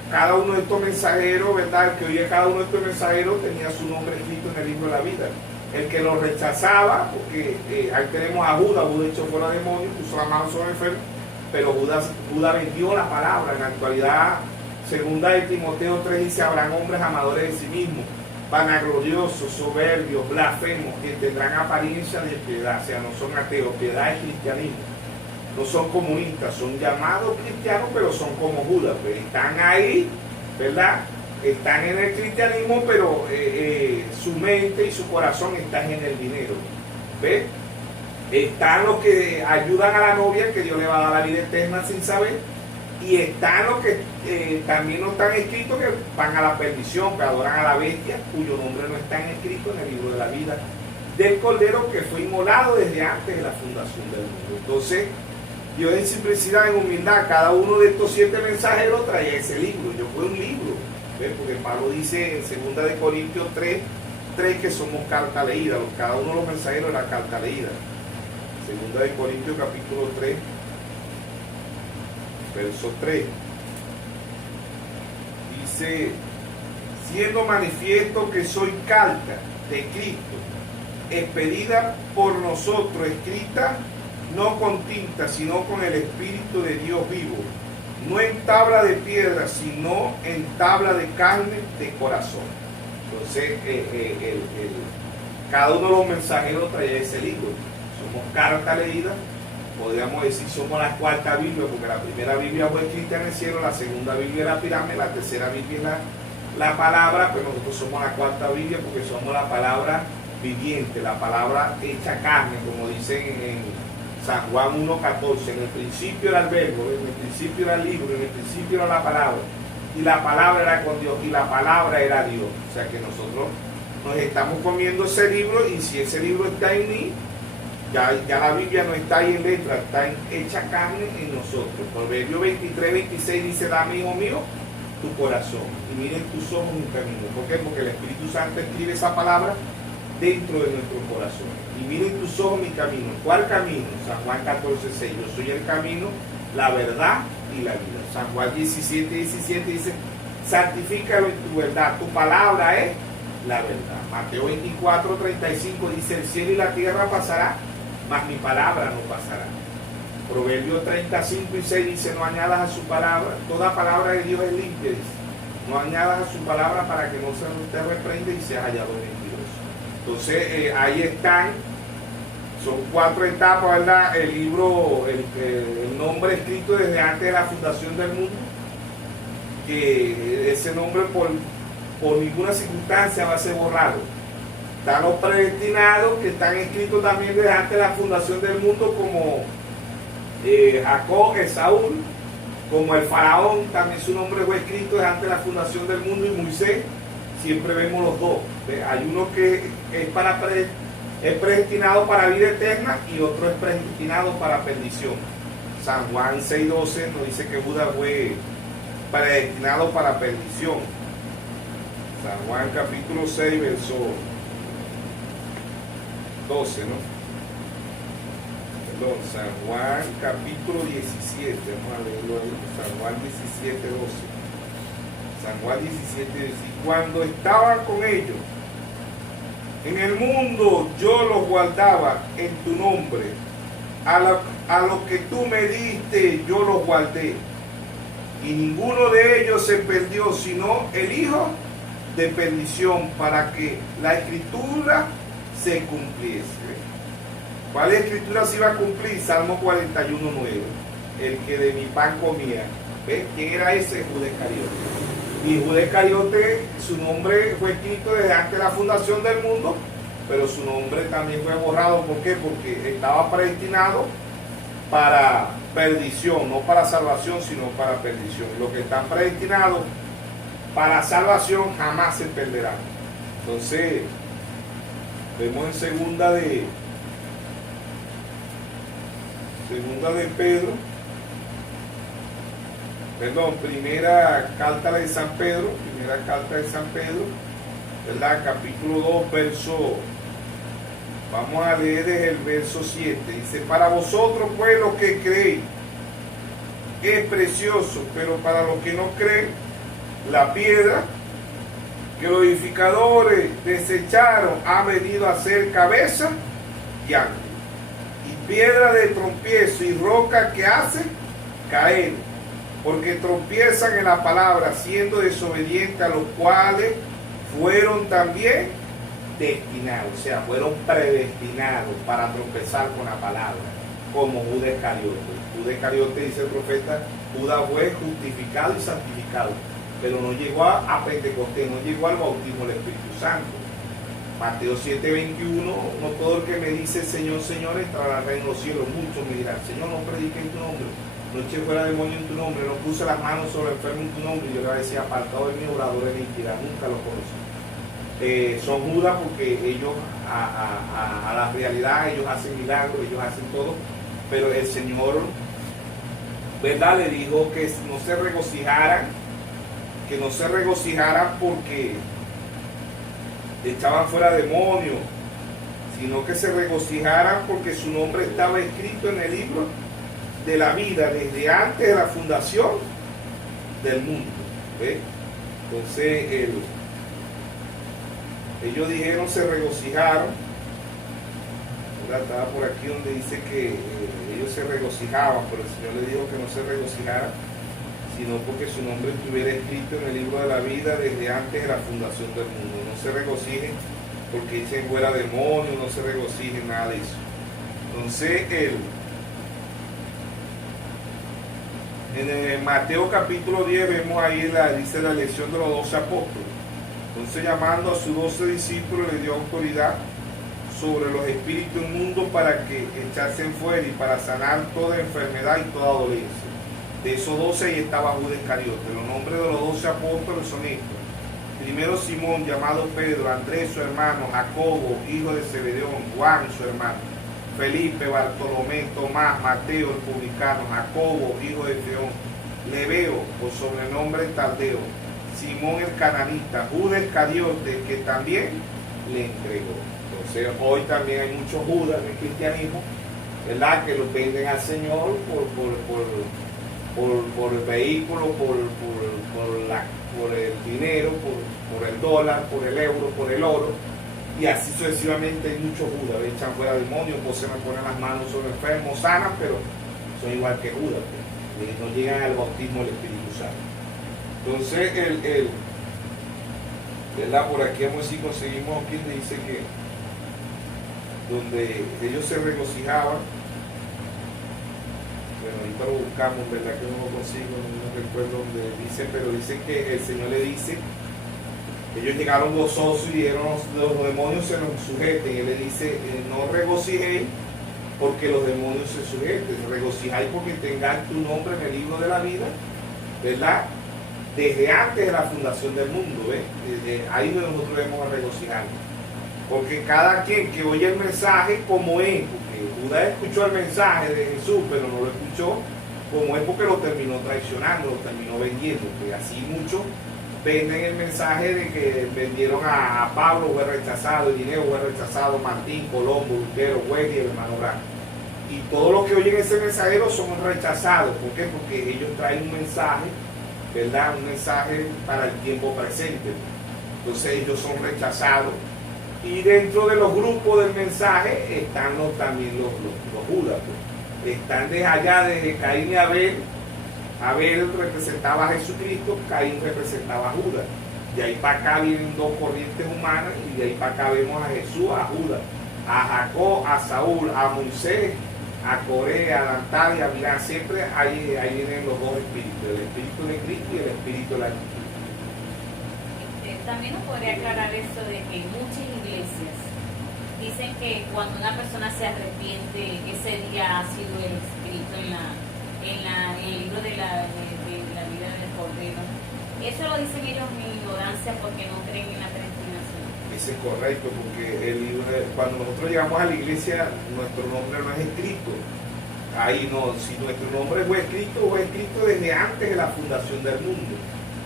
cada uno de estos mensajeros, ¿verdad? El que oía cada uno de estos mensajeros tenía su nombre escrito en el libro de la vida. El que lo rechazaba, porque ahí tenemos a Judas echó fuera demonios, puso la mano sobre el enfermo, pero Judas vendió la palabra. En la actualidad, segunda de Timoteo 3 dice, habrán hombres amadores de sí mismos, vanagloriosos, soberbios, blasfemos, que tendrán apariencia de piedad. O sea, no son ateos, piedad es cristianismo. No son comunistas, son llamados cristianos, pero son como Judas, pues están ahí, ¿verdad? Están en el cristianismo, pero su mente y su corazón están en el dinero. ¿Ves? Están los que ayudan a la novia, que Dios le va a dar la vida eterna sin saber, y están los que también no están escritos, que van a la perdición, que adoran a la bestia, cuyo nombre no está escrito en el libro de la vida del Cordero, que fue inmolado desde antes de la fundación del mundo. Entonces, Dios en simplicidad, en humildad, cada uno de estos 7 mensajeros traía ese libro. Yo fue un libro, ¿ves? Porque Pablo dice en 2 de Corintios 3 que somos carta leída, cada uno de los mensajeros era carta leída. 2 de Corintios capítulo 3, verso 3, dice, siendo manifiesto que soy carta de Cristo, expedida por nosotros, escrita no con tinta, sino con el Espíritu de Dios vivo, no en tabla de piedra, sino en tabla de carne de corazón. Entonces, cada uno de los mensajeros traía ese libro. Somos carta leída, podríamos decir somos la cuarta Biblia, porque la primera Biblia fue escrita en el cielo, la segunda Biblia es la pirámide, la tercera Biblia es la palabra, pero nosotros somos la cuarta Biblia porque somos la palabra viviente, la palabra hecha carne, como dicen en San Juan 1.14, en el principio era el verbo, en el principio era el libro, en el principio era la palabra, y la palabra era con Dios, y la palabra era Dios. O sea que nosotros nos estamos comiendo ese libro, y si ese libro está en mí, ya la Biblia no está ahí en letra, está hecha carne en nosotros. Proverbio 23:26 dice, dame, hijo mío, tu corazón y miren tus ojos mi camino. ¿Por qué? Porque el Espíritu Santo escribe esa palabra dentro de nuestro corazón. Y miren tus ojos mi camino. ¿Cuál camino? San Juan 14:6. Yo soy el camino, la verdad y la vida. San Juan 17:17 dice, santifícalo en tu verdad. Tu palabra es la verdad. Mateo 24:35 dice, el cielo y la tierra pasará, mas mi palabra no pasará. Proverbios 35:6 dice, no añadas a su palabra, toda palabra de Dios es limpia, dice. No añadas a su palabra para que no se te reprenda y seas hallado mentiroso. Entonces, ahí están, son 4 etapas, ¿verdad? El libro, el nombre escrito desde antes de la fundación del mundo, que ese nombre por ninguna circunstancia va a ser borrado. Están los predestinados que están escritos también desde antes de la fundación del mundo, como Jacob, Esaú, como el faraón, también su nombre fue escrito desde antes de la fundación del mundo, y Moisés, siempre vemos los dos. Hay uno que es predestinado para vida eterna y otro es predestinado para perdición. San Juan 6:12 nos dice que Judas fue predestinado para perdición. San Juan capítulo 6, verso 12, ¿no? Perdón, San Juan capítulo 17, vamos a leerlo ahí, San Juan 17:12. San Juan 17:12. Y cuando estaban con ellos en el mundo, yo los guardaba en tu nombre. A lo que tú me diste, yo los guardé. Y ninguno de ellos se perdió, sino el hijo de perdición, para que la escritura se cumpliese. ¿Cuál escritura se iba a cumplir? Salmo 41:9. El que de mi pan comía. ¿Ves? ¿Quién era ese? Judas Iscariote. Y Judas Iscariote, su nombre fue escrito desde antes de la fundación del mundo, pero su nombre también fue borrado. ¿Por qué? Porque estaba predestinado para perdición, no para salvación, sino para perdición. Los que están predestinados para salvación jamás se perderán. Entonces, vemos en segunda de Pedro, primera carta de San Pedro, ¿verdad? Capítulo 2, verso, vamos a leer desde el verso 7. Dice, para vosotros pues los que creéis es precioso, pero para los que no creen, la piedra que los edificadores desecharon ha venido a ser cabeza y ángulo, y piedra de tropiezo y roca que hace caer, porque tropiezan en la palabra, siendo desobedientes, a los cuales fueron también destinados, o sea, fueron predestinados para tropezar con la palabra, como Judas Iscariote. Judas Iscariote, dice el profeta, Judas fue justificado y santificado, pero no llegó a Pentecostés, no llegó al bautismo del Espíritu Santo. Mateo 7:21, no todo el que me dice Señor, Señor, entrará al reino de los cielos. Muchos me dirán, Señor, no prediqué en tu nombre, no eché fuera demonio en tu nombre, no puse las manos sobre el enfermo en tu nombre. Y yo le voy a decir, apartado de mí, oradores de mentira, nunca lo conocí. Son Judas porque ellos a la realidad, ellos hacen milagros, ellos hacen todo, pero el Señor, ¿verdad?, le dijo que no se regocijaran porque echaban fuera demonios, sino que se regocijaran porque su nombre estaba escrito en el libro de la vida desde antes de la fundación del mundo. ¿Ves? Entonces ellos dijeron, se regocijaron, ¿verdad? Estaba por aquí donde dice que ellos se regocijaban, pero el Señor le dijo que no se regocijaran, sino porque su nombre estuviera escrito en el libro de la vida desde antes de la fundación del mundo. No se regocijen porque echen fuera demonios, no se regocijen, nada de eso. Entonces, en el Mateo capítulo 10 vemos ahí dice la elección de los 12 apóstoles. Entonces, llamando a sus 12 discípulos, le dio autoridad sobre los espíritus inmundos para que echasen fuera y para sanar toda enfermedad y toda dolencia. De esos 12 ahí estaba Judas Iscariote. Los nombres de los 12 apóstoles son estos. Primero Simón, llamado Pedro, Andrés su hermano, Jacobo, hijo de Zebedeo, Juan su hermano, Felipe, Bartolomé, Tomás, Mateo el publicano, Jacobo, hijo de Feón, Leveo, por sobrenombre Tardeo, Simón el Cananita, Judas Iscariote, que también le entregó. Entonces hoy también hay muchos Judas en el cristianismo, ¿verdad? Que los venden al Señor por el vehículo, por el dinero, por el dólar, por el euro, por el oro, y así sucesivamente. Hay muchos Judas, echan fuera demonios, se me ponen las manos sobre enfermos, sanan, pero son igual que Judas, pues, no llegan al bautismo del Espíritu Santo. Entonces, ¿verdad? Por aquí vamos a ver si conseguimos quien dice que donde ellos se regocijaban. Bueno, ahorita lo buscamos, ¿verdad? Que no lo consigo, no recuerdo donde dice, pero dice que el Señor le dice, ellos llegaron gozosos y dieron, los demonios se nos sujeten. Él le dice, no regocijéis porque los demonios se sujeten, regocijáis porque tengáis tu nombre en el libro de la vida, ¿verdad? Desde antes de la fundación del mundo, ¿ves? Desde ahí donde nosotros debemos regocijarnos. Porque cada quien que oye el mensaje como es, porque Judas escuchó el mensaje de Jesús, pero no lo escuchó como es porque lo terminó traicionando, lo terminó vendiendo. Que así muchos venden el mensaje de que vendieron a Pablo, fue rechazado, el dinero fue rechazado, Martín, Colombo, Lutero, Wesley, el hermano Branham. Y todos los que oyen ese mensajero son rechazados. ¿Por qué? Porque ellos traen un mensaje, ¿verdad? Un mensaje para el tiempo presente. Entonces ellos son rechazados. Y dentro de los grupos del mensaje están también los Judas. Pues. Están desde allá, desde Caín y Abel. Abel representaba a Jesucristo, Caín representaba a Judas. De ahí para acá vienen dos corrientes humanas y de ahí para acá vemos a Jesús, a Judas, a Jacob, a Saúl, a Moisés, a Coré, a Dantal y a Milán. Siempre ahí vienen los dos espíritus, el espíritu de Cristo y el espíritu de la Cristo. También nos podría aclarar esto de que muchas iglesias dicen que cuando una persona se arrepiente, ese día ha sido escrito en el libro de la vida del Cordero. Eso lo dicen ellos en ignorancia porque no creen en la predestinación. Eso es correcto, porque cuando nosotros llegamos a la iglesia, nuestro nombre no es escrito. Ahí no, si nuestro nombre fue escrito desde antes de la fundación del mundo.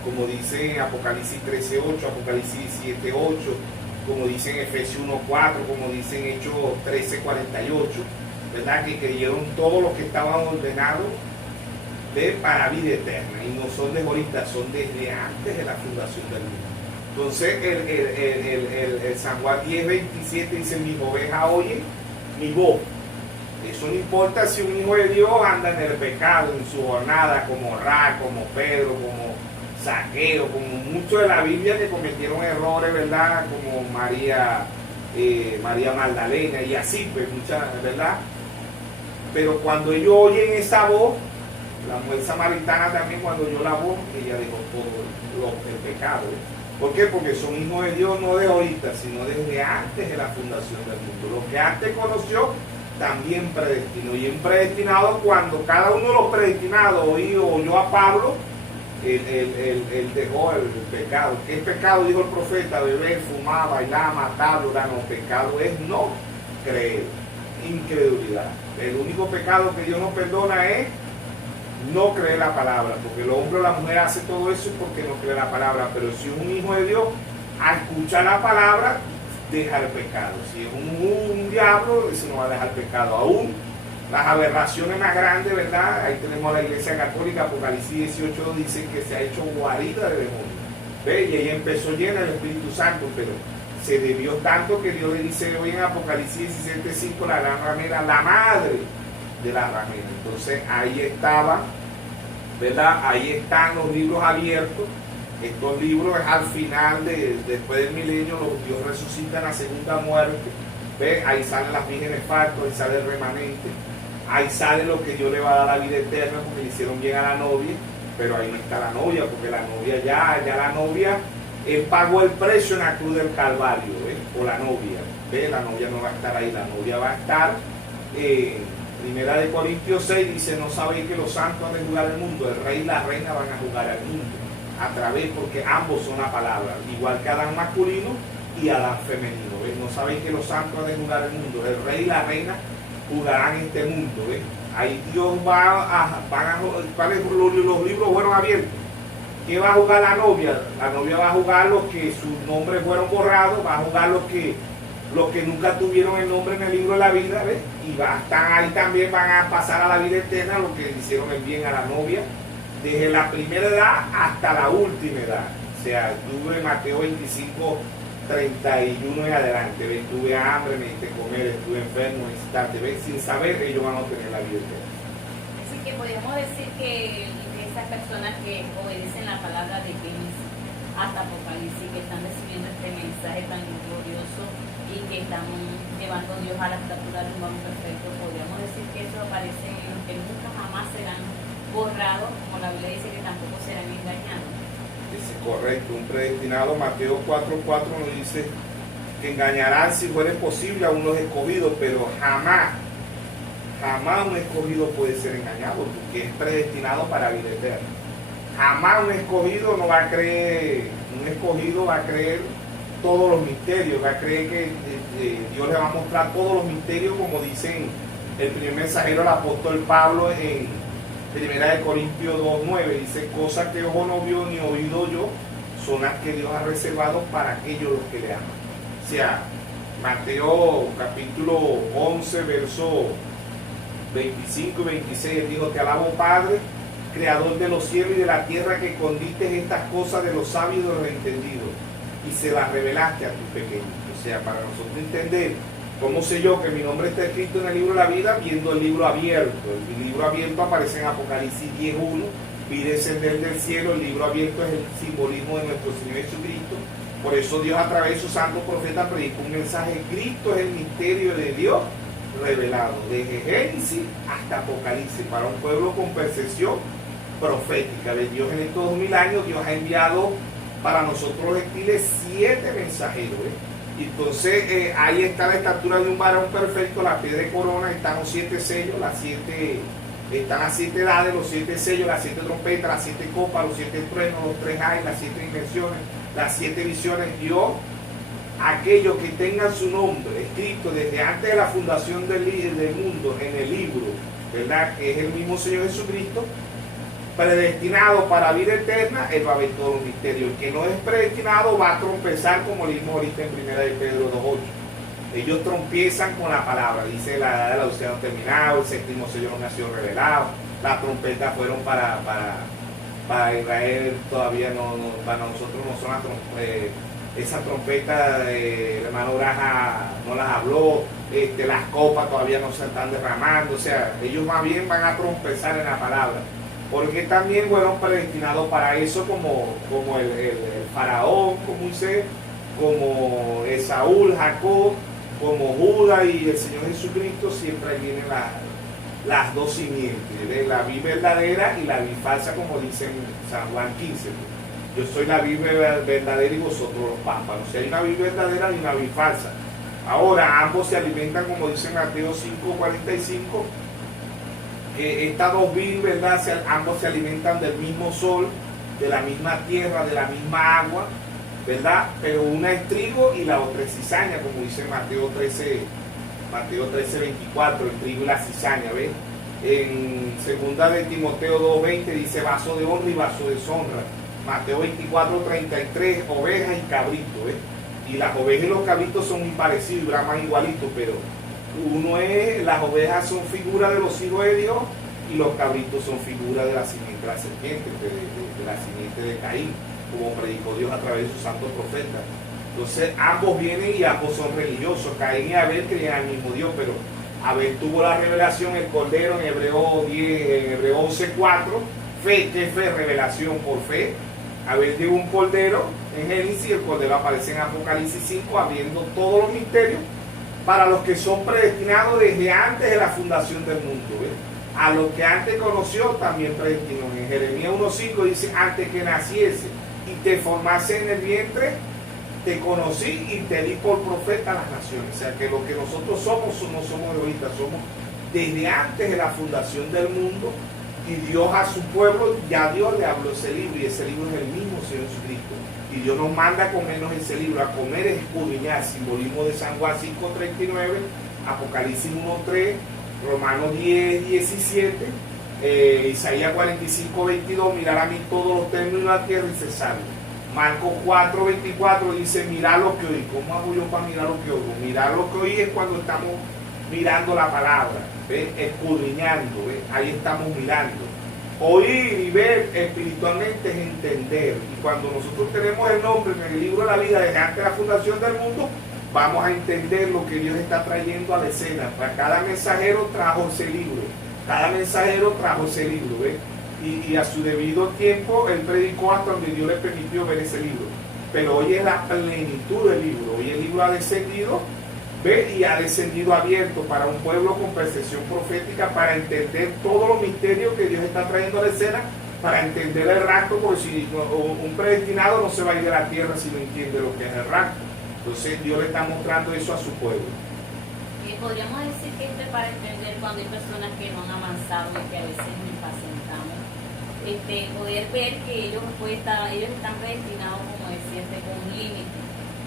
Como dice Apocalipsis 13:8, Apocalipsis 17:8, como dice en Efesios 1:4, como dice en Hechos 13:48, ¿verdad? Que creyeron todos los que estaban ordenados para vida eterna, y no son de ahorita, son desde antes de la fundación del mundo. Entonces el San Juan 10:27 dice, mis ovejas oyen mi voz. Eso no importa si un hijo de Dios anda en el pecado, en su jornada, como Ra, como Pedro, como Saqueo, como muchos de la Biblia que cometieron errores, ¿verdad? Como María Magdalena y así, pues muchas, ¿verdad? Pero cuando ellos oyen esa voz, la mujer samaritana también, cuando oyó la voz, ella dejó todo el pecado. ¿Por qué? Porque son hijos de Dios no de ahorita, sino desde antes de la fundación del mundo. Lo que antes conoció, también predestinó. Y en predestinado, cuando cada uno de los predestinados oyó a Pablo, él dejó el pecado. ¿Qué es pecado? Dijo el profeta: beber, fumar, bailar, matar, orar. No, pecado es no creer, incredulidad. El único pecado que Dios no perdona es no creer la palabra, porque el hombre o la mujer hace todo eso porque no cree la palabra. Pero si es un hijo de Dios, al escuchar la palabra, deja el pecado. Si es un diablo, eso no va a dejar el pecado. Aún las aberraciones más grandes, ¿verdad? Ahí tenemos a la Iglesia Católica, Apocalipsis 18 dice que se ha hecho guarida de demonios. ¿Ve? Y ella empezó llena del Espíritu Santo, pero se debió tanto que Dios le dice hoy en Apocalipsis 17:5, la gran ramera, la madre de la ramera. Entonces ahí estaba, ¿verdad? Ahí están los libros abiertos. Estos libros es al final, después del milenio, Dios resucita en la segunda muerte. ¿Ve? Ahí salen las vírgenes faltas, ahí sale el remanente. Ahí sale lo que Dios le va a dar la vida eterna porque le hicieron bien a la novia, pero ahí no está la novia, porque la novia ya la novia, él pagó el precio en la cruz del Calvario, ¿ves? Por la novia, ¿ves? La novia no va a estar ahí, la novia va a estar, Primera de Corintios 6 dice, no sabéis que los santos han de jugar al mundo, el rey y la reina van a jugar al mundo, a través, porque ambos son la palabra, igual que Adán masculino y Adán femenino, ¿ves? No sabéis que los santos han de jugar al mundo, el rey y la reina jugarán este mundo, ¿ves? Ahí Dios ¿cuáles los libros fueron abiertos? ¿Qué va a jugar la novia? La novia va a jugar los que sus nombres fueron borrados, va a jugar los que nunca tuvieron el nombre en el libro de la vida, ¿ves? Y están ahí también, van a pasar a la vida eterna los que hicieron el bien a la novia, desde la primera edad hasta la última edad. O sea, tuve Mateo 25, 31 en adelante, ¿ves? Tuve hambre, me diste comer, estuve enfermo, necesitante, ¿ves? Sin saber, ellos van a obtener la vida eterna. Así que podemos decir que esas personas que obedecen la palabra de Génesis hasta Apocalipsis, que están recibiendo este mensaje tan glorioso y que están llevando a Dios a la estatura de un varón perfecto, podríamos decir que eso aparece en los que nunca jamás serán borrados, como la Biblia dice que tampoco serán engañados. Es correcto, un predestinado. Mateo 4:4 nos dice que engañarán si fuera posible a unos escogidos, pero jamás un escogido puede ser engañado, porque es predestinado para vida eterna. Jamás un escogido no va a creer, un escogido va a creer todos los misterios, va a creer que Dios le va a mostrar todos los misterios, como dicen el primer mensajero, el apóstol Pablo, en 1 Corintios 2:9, dice: cosas que ojo no vio ni oído yo, son las que Dios ha reservado para aquellos los que le aman. O sea, Mateo capítulo 11, verso 25 y 26, él dijo: te alabo, Padre, creador de los cielos y de la tierra, que escondiste estas cosas de los sabios y de los entendidos y se las revelaste a tus pequeños. O sea, para nosotros entender cómo sé yo que mi nombre está escrito en el libro de la vida, viendo el libro abierto. El libro abierto aparece en Apocalipsis 10:1, vi descender del cielo. El libro abierto es el simbolismo de nuestro Señor Jesucristo. Por eso Dios, a través de sus santos profetas, predicó un mensaje: Cristo es el misterio de Dios revelado, desde Génesis hasta Apocalipsis, para un pueblo con percepción profética de Dios. En estos 2000 años Dios ha enviado para nosotros los gentiles 7 mensajeros, Y entonces ahí está la estatura de un varón perfecto, la piedra de corona, están los 7 sellos, están las 7 edades, los 7 sellos, las 7 trompetas, las 7 copas, los 7 truenos, los 3 ayes, las 7 dimensiones, las 7 visiones. Dios, aquellos que tengan su nombre escrito desde antes de la fundación del mundo en el libro, ¿verdad?, que es el mismo Señor Jesucristo, predestinado para vida eterna, él va a ver todos los misterios. El que no es predestinado va a trompezar, como leímos ahorita en 1 de Pedro 2:8. Ellos tropiezan con la palabra, dice: la edad de la océano terminado, el séptimo sello no ha sido revelado, las trompetas fueron para Israel, todavía para nosotros no son las trompetas. Esa trompeta, el hermano Braja no las habló, las copas todavía no se están derramando. O sea, ellos más bien van a trompezar en la palabra, porque también fueron predestinados para eso, como el faraón, como Moisés, como Esaú, Jacob, como Judas y el Señor Jesucristo. Siempre vienen las dos simientes, la vid verdadera y la vid falsa, como dice en San Juan 15. Yo soy la vid verdadera y vosotros los pámpanos. O sea, hay una vid verdadera y una vid falsa. Ahora, ambos se alimentan, como dice en Mateo 5:45, que estas dos vid, ¿verdad?, ambos se alimentan del mismo sol, de la misma tierra, de la misma agua, ¿verdad? Pero una es trigo y la otra es cizaña, como dice Mateo 13:24, el trigo y la cizaña, ¿ves? En 2 de Timoteo 2:20 dice: vaso de honra y vaso de deshonra. Mateo 24:33, ovejas y cabritos, ¿ves? Y las ovejas y los cabritos son muy parecidos y braman igualitos, pero las ovejas son figuras de los hijos de Dios y los cabritos son figuras de la simiente de la serpiente, de la simiente de Caín, como predicó Dios a través de sus santos profetas. Entonces ambos vienen y ambos son religiosos. Caín y Abel creían al mismo Dios, pero Abel tuvo la revelación, el Cordero, en Hebreo 11:4, fe, ¿qué fe? Revelación por fe. Abel dio un Cordero en Génesis, el Cordero aparece en Apocalipsis 5, abriendo todos los misterios para los que son predestinados desde antes de la fundación del mundo, ¿ves? A los que antes conoció también predestinó. En Jeremías 1:5 dice: antes que naciese y te formase en el vientre, te conocí y te di por profeta a las naciones. O sea, que lo que nosotros somos no somos egoístas, somos desde antes de la fundación del mundo. Y Dios a su pueblo, ya Dios le habló ese libro, y ese libro es el mismo Señor Jesucristo. Y Dios nos manda a comernos ese libro. A comer es escudriñar, simbolismo de San Juan 5:39, Apocalipsis 1:3, Romanos 10, 17, Isaías 45, 22, mirar a mí todos los términos de la tierra y se salve. Marcos 4, 24 dice, mirar lo que oí. ¿Cómo hago yo para mirar lo que oigo? Mirar lo que oí es cuando estamos mirando la palabra, ¿ves? Escudriñando, ¿ves? Ahí estamos mirando. Oír y ver espiritualmente es entender. Y cuando nosotros tenemos el nombre en el libro de la vida desde antes de la fundación del mundo, vamos a entender lo que Dios está trayendo a la escena. Para cada mensajero trajo ese libro. Cada mensajero trajo ese libro, ¿ves? Y a su debido tiempo él predicó hasta donde Dios le permitió ver ese libro. Pero hoy es la plenitud del libro. Hoy el libro ha descendido, ¿ves? Y ha descendido abierto para un pueblo con percepción profética, para entender todos los misterios que Dios está trayendo a la escena, para entender el rapto, porque si un predestinado no se va a ir de la tierra si no entiende lo que es el rapto. Entonces Dios le está mostrando eso a su pueblo. Podríamos decir que esto es para entender cuando hay personas que no han avanzado y que a veces nos impacientamos. Poder ver que ellos están predestinados, como decía, con un límite,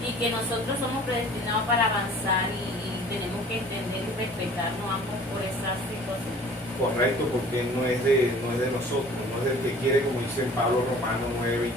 y que nosotros somos predestinados para avanzar y tenemos que entender y respetarnos ambos por esas situaciones. Correcto, porque no es de nosotros, no es del que quiere, como dice en Pablo Romanos 9,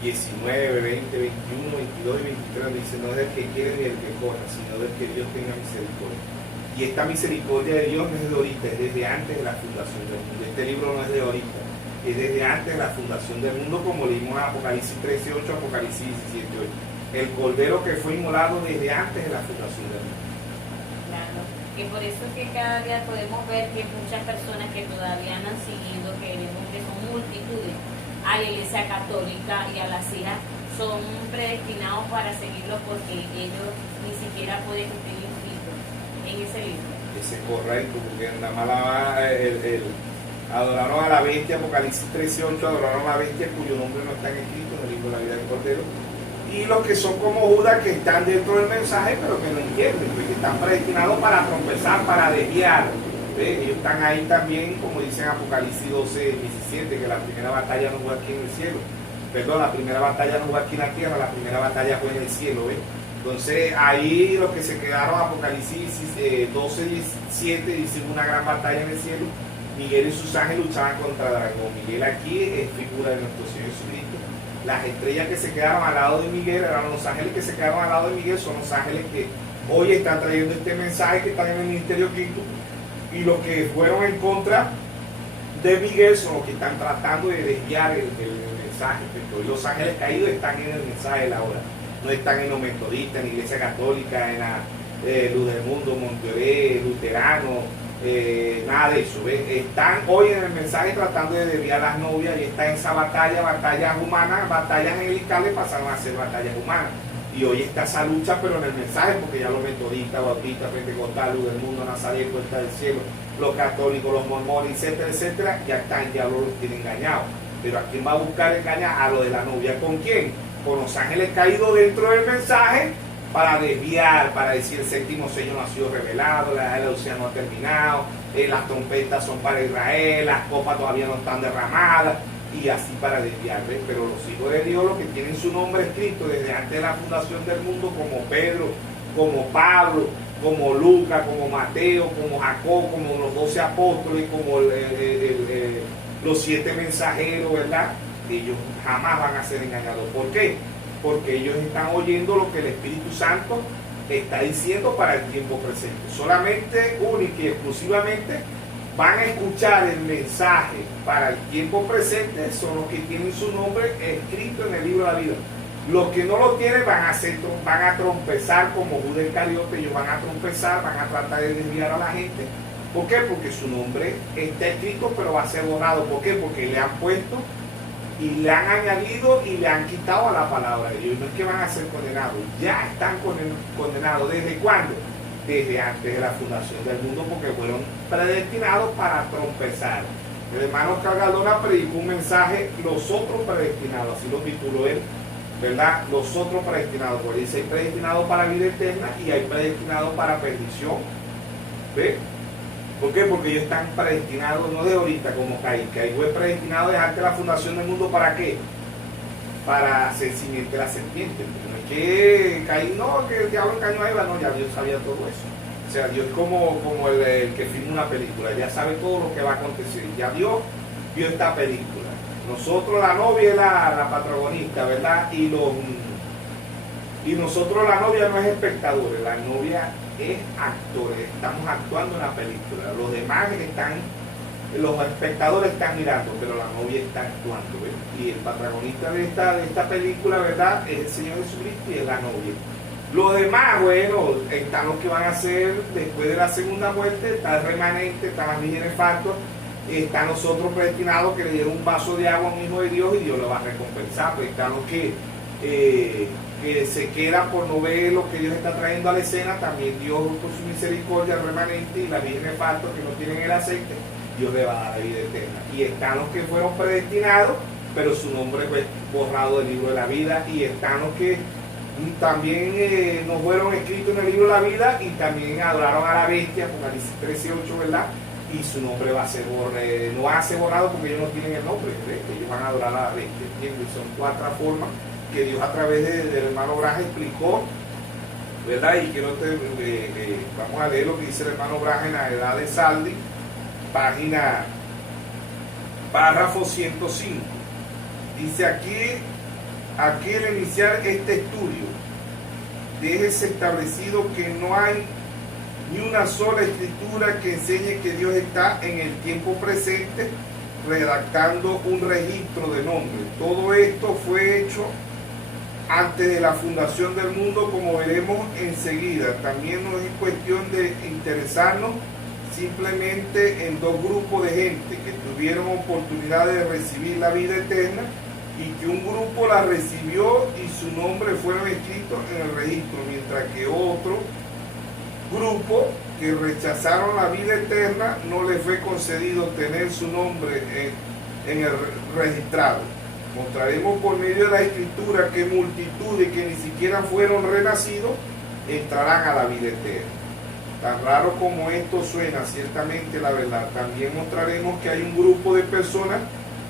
19, 20, 21, 22 y 23, dice, no es del que quiere ni del que corra, sino del que Dios tenga misericordia. Y esta misericordia de Dios no es de ahorita, es desde antes de la fundación del mundo. Este libro no es de ahorita, es desde antes de la fundación del mundo, como leímos en Apocalipsis 13, 8, Apocalipsis 17, 8. El cordero que fue inmolado desde antes de la fundación del mundo. Claro, que por eso es que cada día podemos ver que muchas personas que todavía no han seguido, que vemos que son multitudes, a la Iglesia Católica y a las hijas, son predestinados para seguirlo porque ellos ni siquiera pueden estar inscritos en ese libro. Ese es correcto, porque nada más adoraron a la bestia, Apocalipsis 13, 8, adoraron a la bestia cuyo nombre no está escrito en el libro de la vida del Cordero. Y los que son como Judas, que están dentro del mensaje, pero que no entienden, porque están predestinados para tropezar, para desviar. Ellos están ahí también, como dice en Apocalipsis 12, 17, que la primera batalla no fue aquí en el cielo. Perdón, la primera batalla no fue aquí en la tierra, la primera batalla fue en el cielo, ¿ves? Entonces ahí los que se quedaron, Apocalipsis 12, 17, dice una gran batalla en el cielo. Miguel y sus ángeles luchaban contra Dragón. Miguel aquí es figura de nuestro Señor Jesucristo. Las estrellas que se quedaron al lado de Miguel eran los ángeles que se quedaron al lado de Miguel, son los ángeles que hoy están trayendo este mensaje, que están en el ministerio quinto. Y los que fueron en contra de Miguel son los que están tratando de desviar el mensaje. Porque hoy los ángeles caídos están en el mensaje de la hora. No están en los metodistas, en la Iglesia Católica, en la Luz del Mundo, Monterrey, Luterano, nada de eso. ¿Ves? Están hoy en el mensaje tratando de desviar las novias y está en esa batallas humanas, batallas angelicales pasaron a ser batallas humanas. Y hoy está esa lucha, pero en el mensaje, porque ya los metodistas, bautistas, pentecostales, Luz del Mundo, Nazaret, Puerta del Cielo, los católicos, los mormones, etcétera, etcétera, ya los tienen engañados. Pero ¿a quién va a buscar engañar? A lo de la novia. ¿Con quién? Con los ángeles caídos dentro del mensaje, para desviar, para decir el séptimo sello no ha sido revelado, la edad del océano ha terminado, las trompetas son para Israel, las copas todavía no están derramadas, y así para desviar. ¿Ves? Pero los hijos de Dios, los que tienen su nombre escrito desde antes de la fundación del mundo, como Pedro, como Pablo, como Lucas, como Mateo, como Jacob, como los 12 apóstoles, como los 7 mensajeros, ¿verdad? Ellos jamás van a ser engañados. ¿Por qué? Porque ellos están oyendo lo que el Espíritu Santo está diciendo para el tiempo presente. Solamente, única y exclusivamente, van a escuchar el mensaje para el tiempo presente son los que tienen su nombre escrito en el libro de la vida. Los que no lo tienen van a trompezar como Judas Iscariote. Ellos van a trompezar, van a tratar de desviar a la gente. ¿Por qué? Porque su nombre está escrito, pero va a ser borrado. ¿Por qué? Porque le han puesto y le han añadido y le han quitado a la palabra de Dios. No es que van a ser condenados, ya están condenados. ¿Desde cuándo? Desde antes de la fundación del mundo, porque fueron predestinados para trompezar. El hermano Oscar Galdona predicó un mensaje, los otros predestinados, así lo tituló él, ¿verdad? Los otros predestinados, porque dice, hay predestinados para vida eterna y hay predestinados para perdición. ¿Ve? ¿Por qué? Porque ellos están predestinados, no de ahorita como Caín. Caín fue predestinado desde antes de la fundación del mundo, ¿para qué? Para ser simiente de la serpiente. No es que Caín, no, que el diablo engañó a Eva, no, ya Dios sabía todo eso. O sea, Dios es como el que filma una película, ya sabe todo lo que va a acontecer. Ya Dios vio esta película. Nosotros, la novia es la protagonista, ¿verdad? Y nosotros, la novia no es espectadores, la novia es actores. Estamos actuando en la película. Los demás los espectadores están mirando, pero la novia está actuando, ¿ves? Y el protagonista de esta película, ¿verdad?, es el Señor Jesucristo y es la novia. Los demás, bueno, están los que van a hacer después de la segunda muerte, está el remanente, están las vírgenes factos, están los otros predestinados que le dieron un vaso de agua a un hijo de Dios y Dios lo va a recompensar, pues están los que se quedan por no ver lo que Dios está trayendo a la escena, también Dios por su misericordia al remanente y las vírgenes factos que no tienen el aceite, Dios le va a dar la vida eterna. Y están los que fueron predestinados, pero su nombre fue borrado del libro de la vida, y están los que también no fueron escritos en el libro de la vida y también adoraron a la bestia, Apocalipsis 13:8, ¿verdad? Y su nombre va a ser no va a ser borrado porque ellos no tienen el nombre, ¿verdad? Ellos van a adorar a la bestia, ¿entiendes? Son 4 formas que Dios a través del hermano Braja explicó, ¿verdad? Y quiero vamos a leer lo que dice el hermano Braja en la Edad de Saldi, párrafo 105. Dice aquí al iniciar este estudio, déjese establecido que no hay ni una sola escritura que enseñe que Dios está en el tiempo presente redactando un registro de nombres. Todo esto fue hecho antes de la fundación del mundo, como veremos enseguida. También no es cuestión de interesarnos simplemente en 2 grupos de gente que tuvieron oportunidad de recibir la vida eterna, y que un grupo la recibió y su nombre fueron escritos en el registro, mientras que otro grupo que rechazaron la vida eterna no les fue concedido tener su nombre en el registrado. Mostraremos por medio de la escritura que multitudes que ni siquiera fueron renacidos entrarán a la vida eterna. Tan raro como esto suena, ciertamente la verdad. También mostraremos que hay un grupo de personas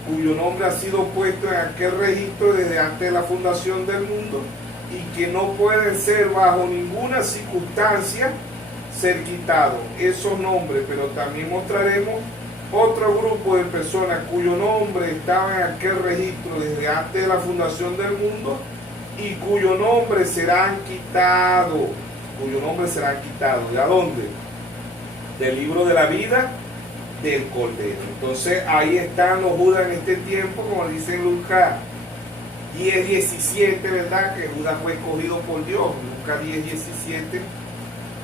cuyo nombre ha sido puesto en aquel registro desde antes de la fundación del mundo y que no pueden ser bajo ninguna circunstancia ser quitados esos nombres. Pero también mostraremos otro grupo de personas cuyo nombre estaba en aquel registro desde antes de la fundación del mundo y cuyo nombre serán quitados. ¿De dónde? Del libro de la vida del Cordero. Entonces ahí están los Judas en este tiempo, como dice en Lucas 10:17, ¿verdad? Que Judas fue escogido por Dios. Lucas 10:17,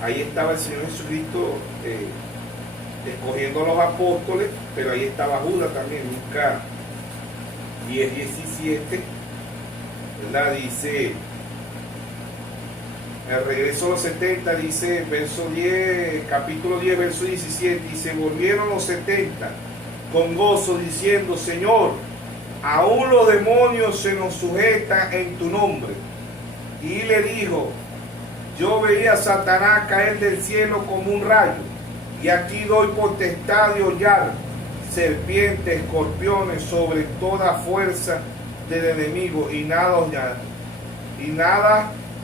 ahí estaba el Señor Jesucristo escogiendo a los apóstoles, pero ahí estaba Judas también. Lucas 10:17, ¿verdad? Dice, el regreso a los 70, dice, capítulo 10, verso 17, dice, volvieron los 70 con gozo diciendo, Señor, aún los demonios se nos sujetan en tu nombre. Y le dijo, yo veía a Satanás caer del cielo como un rayo, y aquí doy potestad de hollar serpientes, escorpiones, sobre toda fuerza del enemigo, y nada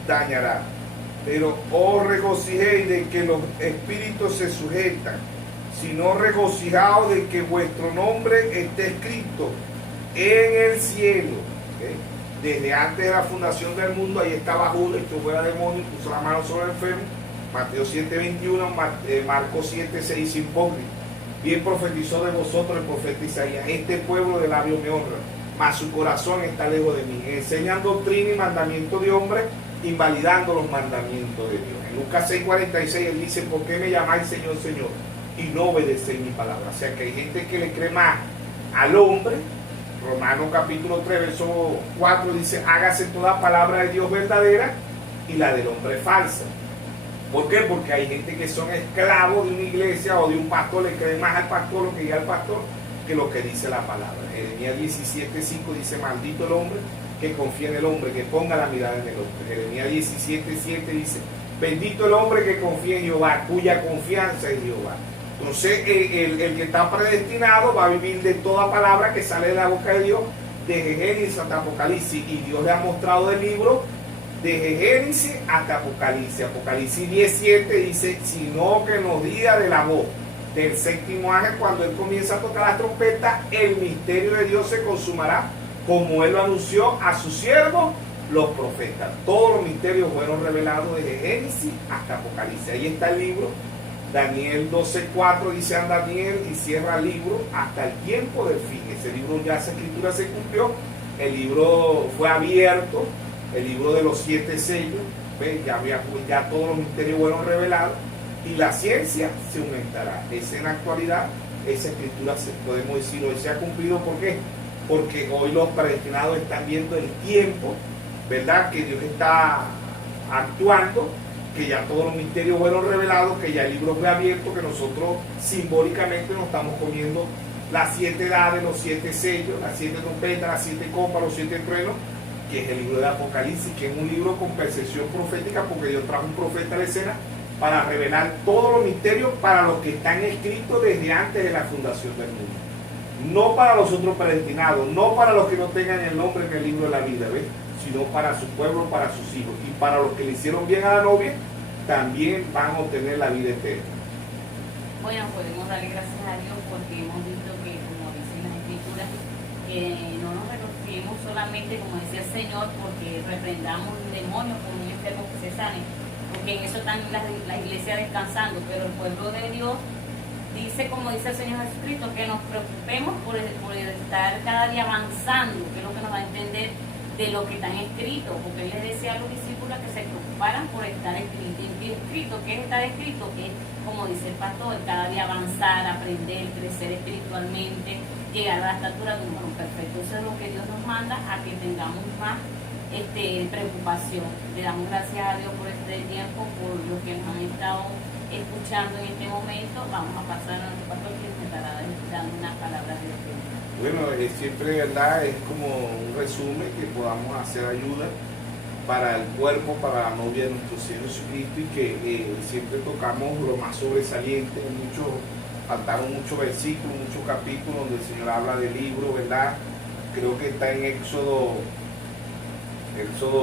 dañará. Pero os regocijéis de que los espíritus se sujetan, sino regocijaos de que vuestro nombre esté escrito en el cielo. ¿Okay? Desde antes de la fundación del mundo, ahí estaba Judas, echó fuera demonio, puso la mano sobre el enfermo. Mateo 7:21, Marcos 7:6, hipócrita. Bien profetizó de vosotros el profeta Isaías, este pueblo de labios me honra, mas su corazón está lejos de mí. Enseñan doctrina y mandamiento de hombres, invalidando los mandamientos de Dios. En Lucas 6:46 él dice, ¿por qué me llamáis Señor, Señor? Y no obedecéis mi palabra. O sea que hay gente que le cree más al hombre. Romanos capítulo 3, verso 4 dice, hágase toda palabra de Dios verdadera y la del hombre falsa. ¿Por qué? Porque hay gente que son esclavos de una iglesia o de un pastor, le creen más al pastor lo que diga el pastor que lo que dice la palabra. Jeremías 17:5 dice, maldito el hombre que confía en el hombre, que ponga la mirada en el hombre. Jeremías 17:7 dice, bendito el hombre que confía en Jehová, cuya confianza es Jehová. Entonces el que está predestinado va a vivir de toda palabra que sale de la boca de Dios, desde Génesis hasta Apocalipsis, y Dios le ha mostrado el libro desde Génesis hasta Apocalipsis. Apocalipsis 17 dice, sino que en los días de la voz del séptimo ángel, cuando él comienza a tocar la trompeta, el misterio de Dios se consumará, como él lo anunció a sus siervos, los profetas. Todos los misterios fueron revelados desde Génesis hasta Apocalipsis. Ahí está el libro. Daniel 12:4 dice a Daniel y cierra el libro hasta el tiempo del fin. Ese libro ya, esa escritura se cumplió. El libro fue abierto, el libro de los 7 sellos. ¿Ves? Ya todos los misterios fueron revelados y la ciencia se aumentará. Es en la actualidad, esa escritura podemos decir hoy se ha cumplido. ¿Por qué? Porque hoy los predestinados están viendo el tiempo, ¿verdad? Que Dios está actuando, que ya todos los misterios fueron revelados, que ya el libro fue abierto, que nosotros simbólicamente nos estamos comiendo las 7 edades, los 7 sellos, las 7 trompetas, las 7 copas, los 7 truenos, que es el libro de Apocalipsis, que es un libro con percepción profética, porque Dios trajo un profeta a la escena para revelar todos los misterios para los que están escritos desde antes de la fundación del mundo. No para los otros predestinados, no para los que no tengan el nombre en el libro de la vida, ¿ves? Sino para su pueblo, para sus hijos. Y para los que le hicieron bien a la novia, también van a obtener la vida eterna. Bueno, podemos darle gracias a Dios porque hemos visto que, como dicen las escrituras, que no nos refugiemos solamente, como decía el Señor, porque reprendamos demonios con un enfermo que se sane, porque en eso están la iglesia descansando, pero el pueblo de Dios dice, como dice el Señor Jesucristo, que nos preocupemos por estar cada día avanzando, que es lo que nos va a entender de lo que están escrito, porque él les decía a los discípulos que se preocuparan por estar escrito. ¿Qué es estar escrito? Que es, como dice el pastor, cada día avanzar, aprender, crecer espiritualmente, llegar a la estatura de un varón perfecto. Eso es lo que Dios nos manda, a que tengamos más preocupación. Le damos gracias a Dios por este tiempo, por lo que nos han estado escuchando en este momento. Vamos a pasar a nuestro pastor que nos estará dando una palabra de Dios. Bueno, siempre, ¿verdad? Es como un resumen que podamos hacer ayuda para el cuerpo, para la novia de nuestro Señor Jesucristo, y que siempre tocamos lo más sobresaliente. Faltaron muchos versículos, muchos capítulos donde el Señor habla del libro, ¿verdad? Creo que está en Éxodo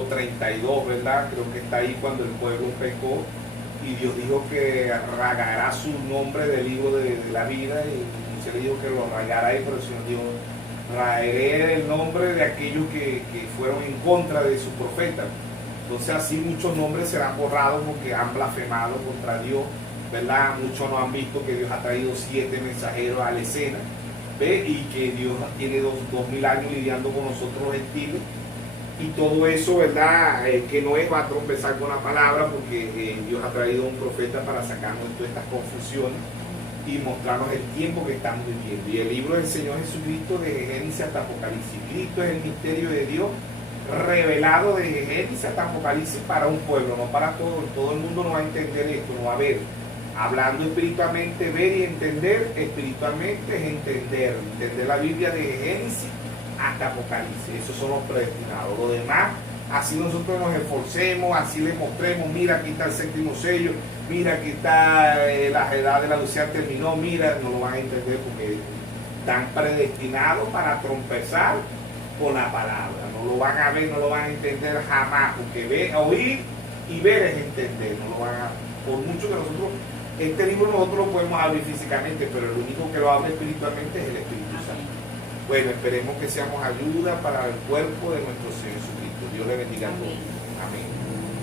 32, ¿verdad? Creo que está ahí cuando el pueblo pecó y Dios dijo que ragará su nombre del libro de la vida, y se le dijo que lo rayara ahí, pero el Señor dijo, raeré el nombre de aquellos que fueron en contra de su profeta. Entonces así muchos nombres serán borrados porque han blasfemado contra Dios, ¿verdad? Muchos no han visto que Dios ha traído 7 mensajeros a la escena, ¿ve? Y que Dios tiene 2000 años lidiando con nosotros los gentiles. Y todo eso, ¿verdad? Que no es, va a tropezar con la palabra, porque Dios ha traído un profeta para sacarnos de todas estas confusiones y mostrarnos el tiempo que estamos viviendo. Y el libro del Señor Jesucristo, desde Génesis hasta Apocalipsis. Cristo es el misterio de Dios revelado desde Génesis hasta Apocalipsis para un pueblo, no para todo. Todo el mundo no va a entender esto, no va a ver. Hablando espiritualmente, ver y entender espiritualmente es entender la Biblia desde Génesis hasta Apocalipsis. Esos son los predestinados. Lo demás, así nosotros nos esforcemos, así les mostremos, mira, aquí está el 7º sello, mira, aquí está la edad de la Lucía terminó, mira, no lo van a entender porque están predestinados para trompezar con la palabra. No lo van a ver, no lo van a entender jamás, porque oír y ver es entender. No lo van a, por mucho que nosotros, este libro nosotros lo podemos abrir físicamente, pero el único que lo abre espiritualmente es el Espíritu Santo. Bueno, esperemos que seamos ayuda para el cuerpo de nuestro Señor Jesucristo. Dios le bendiga a todos. Amén.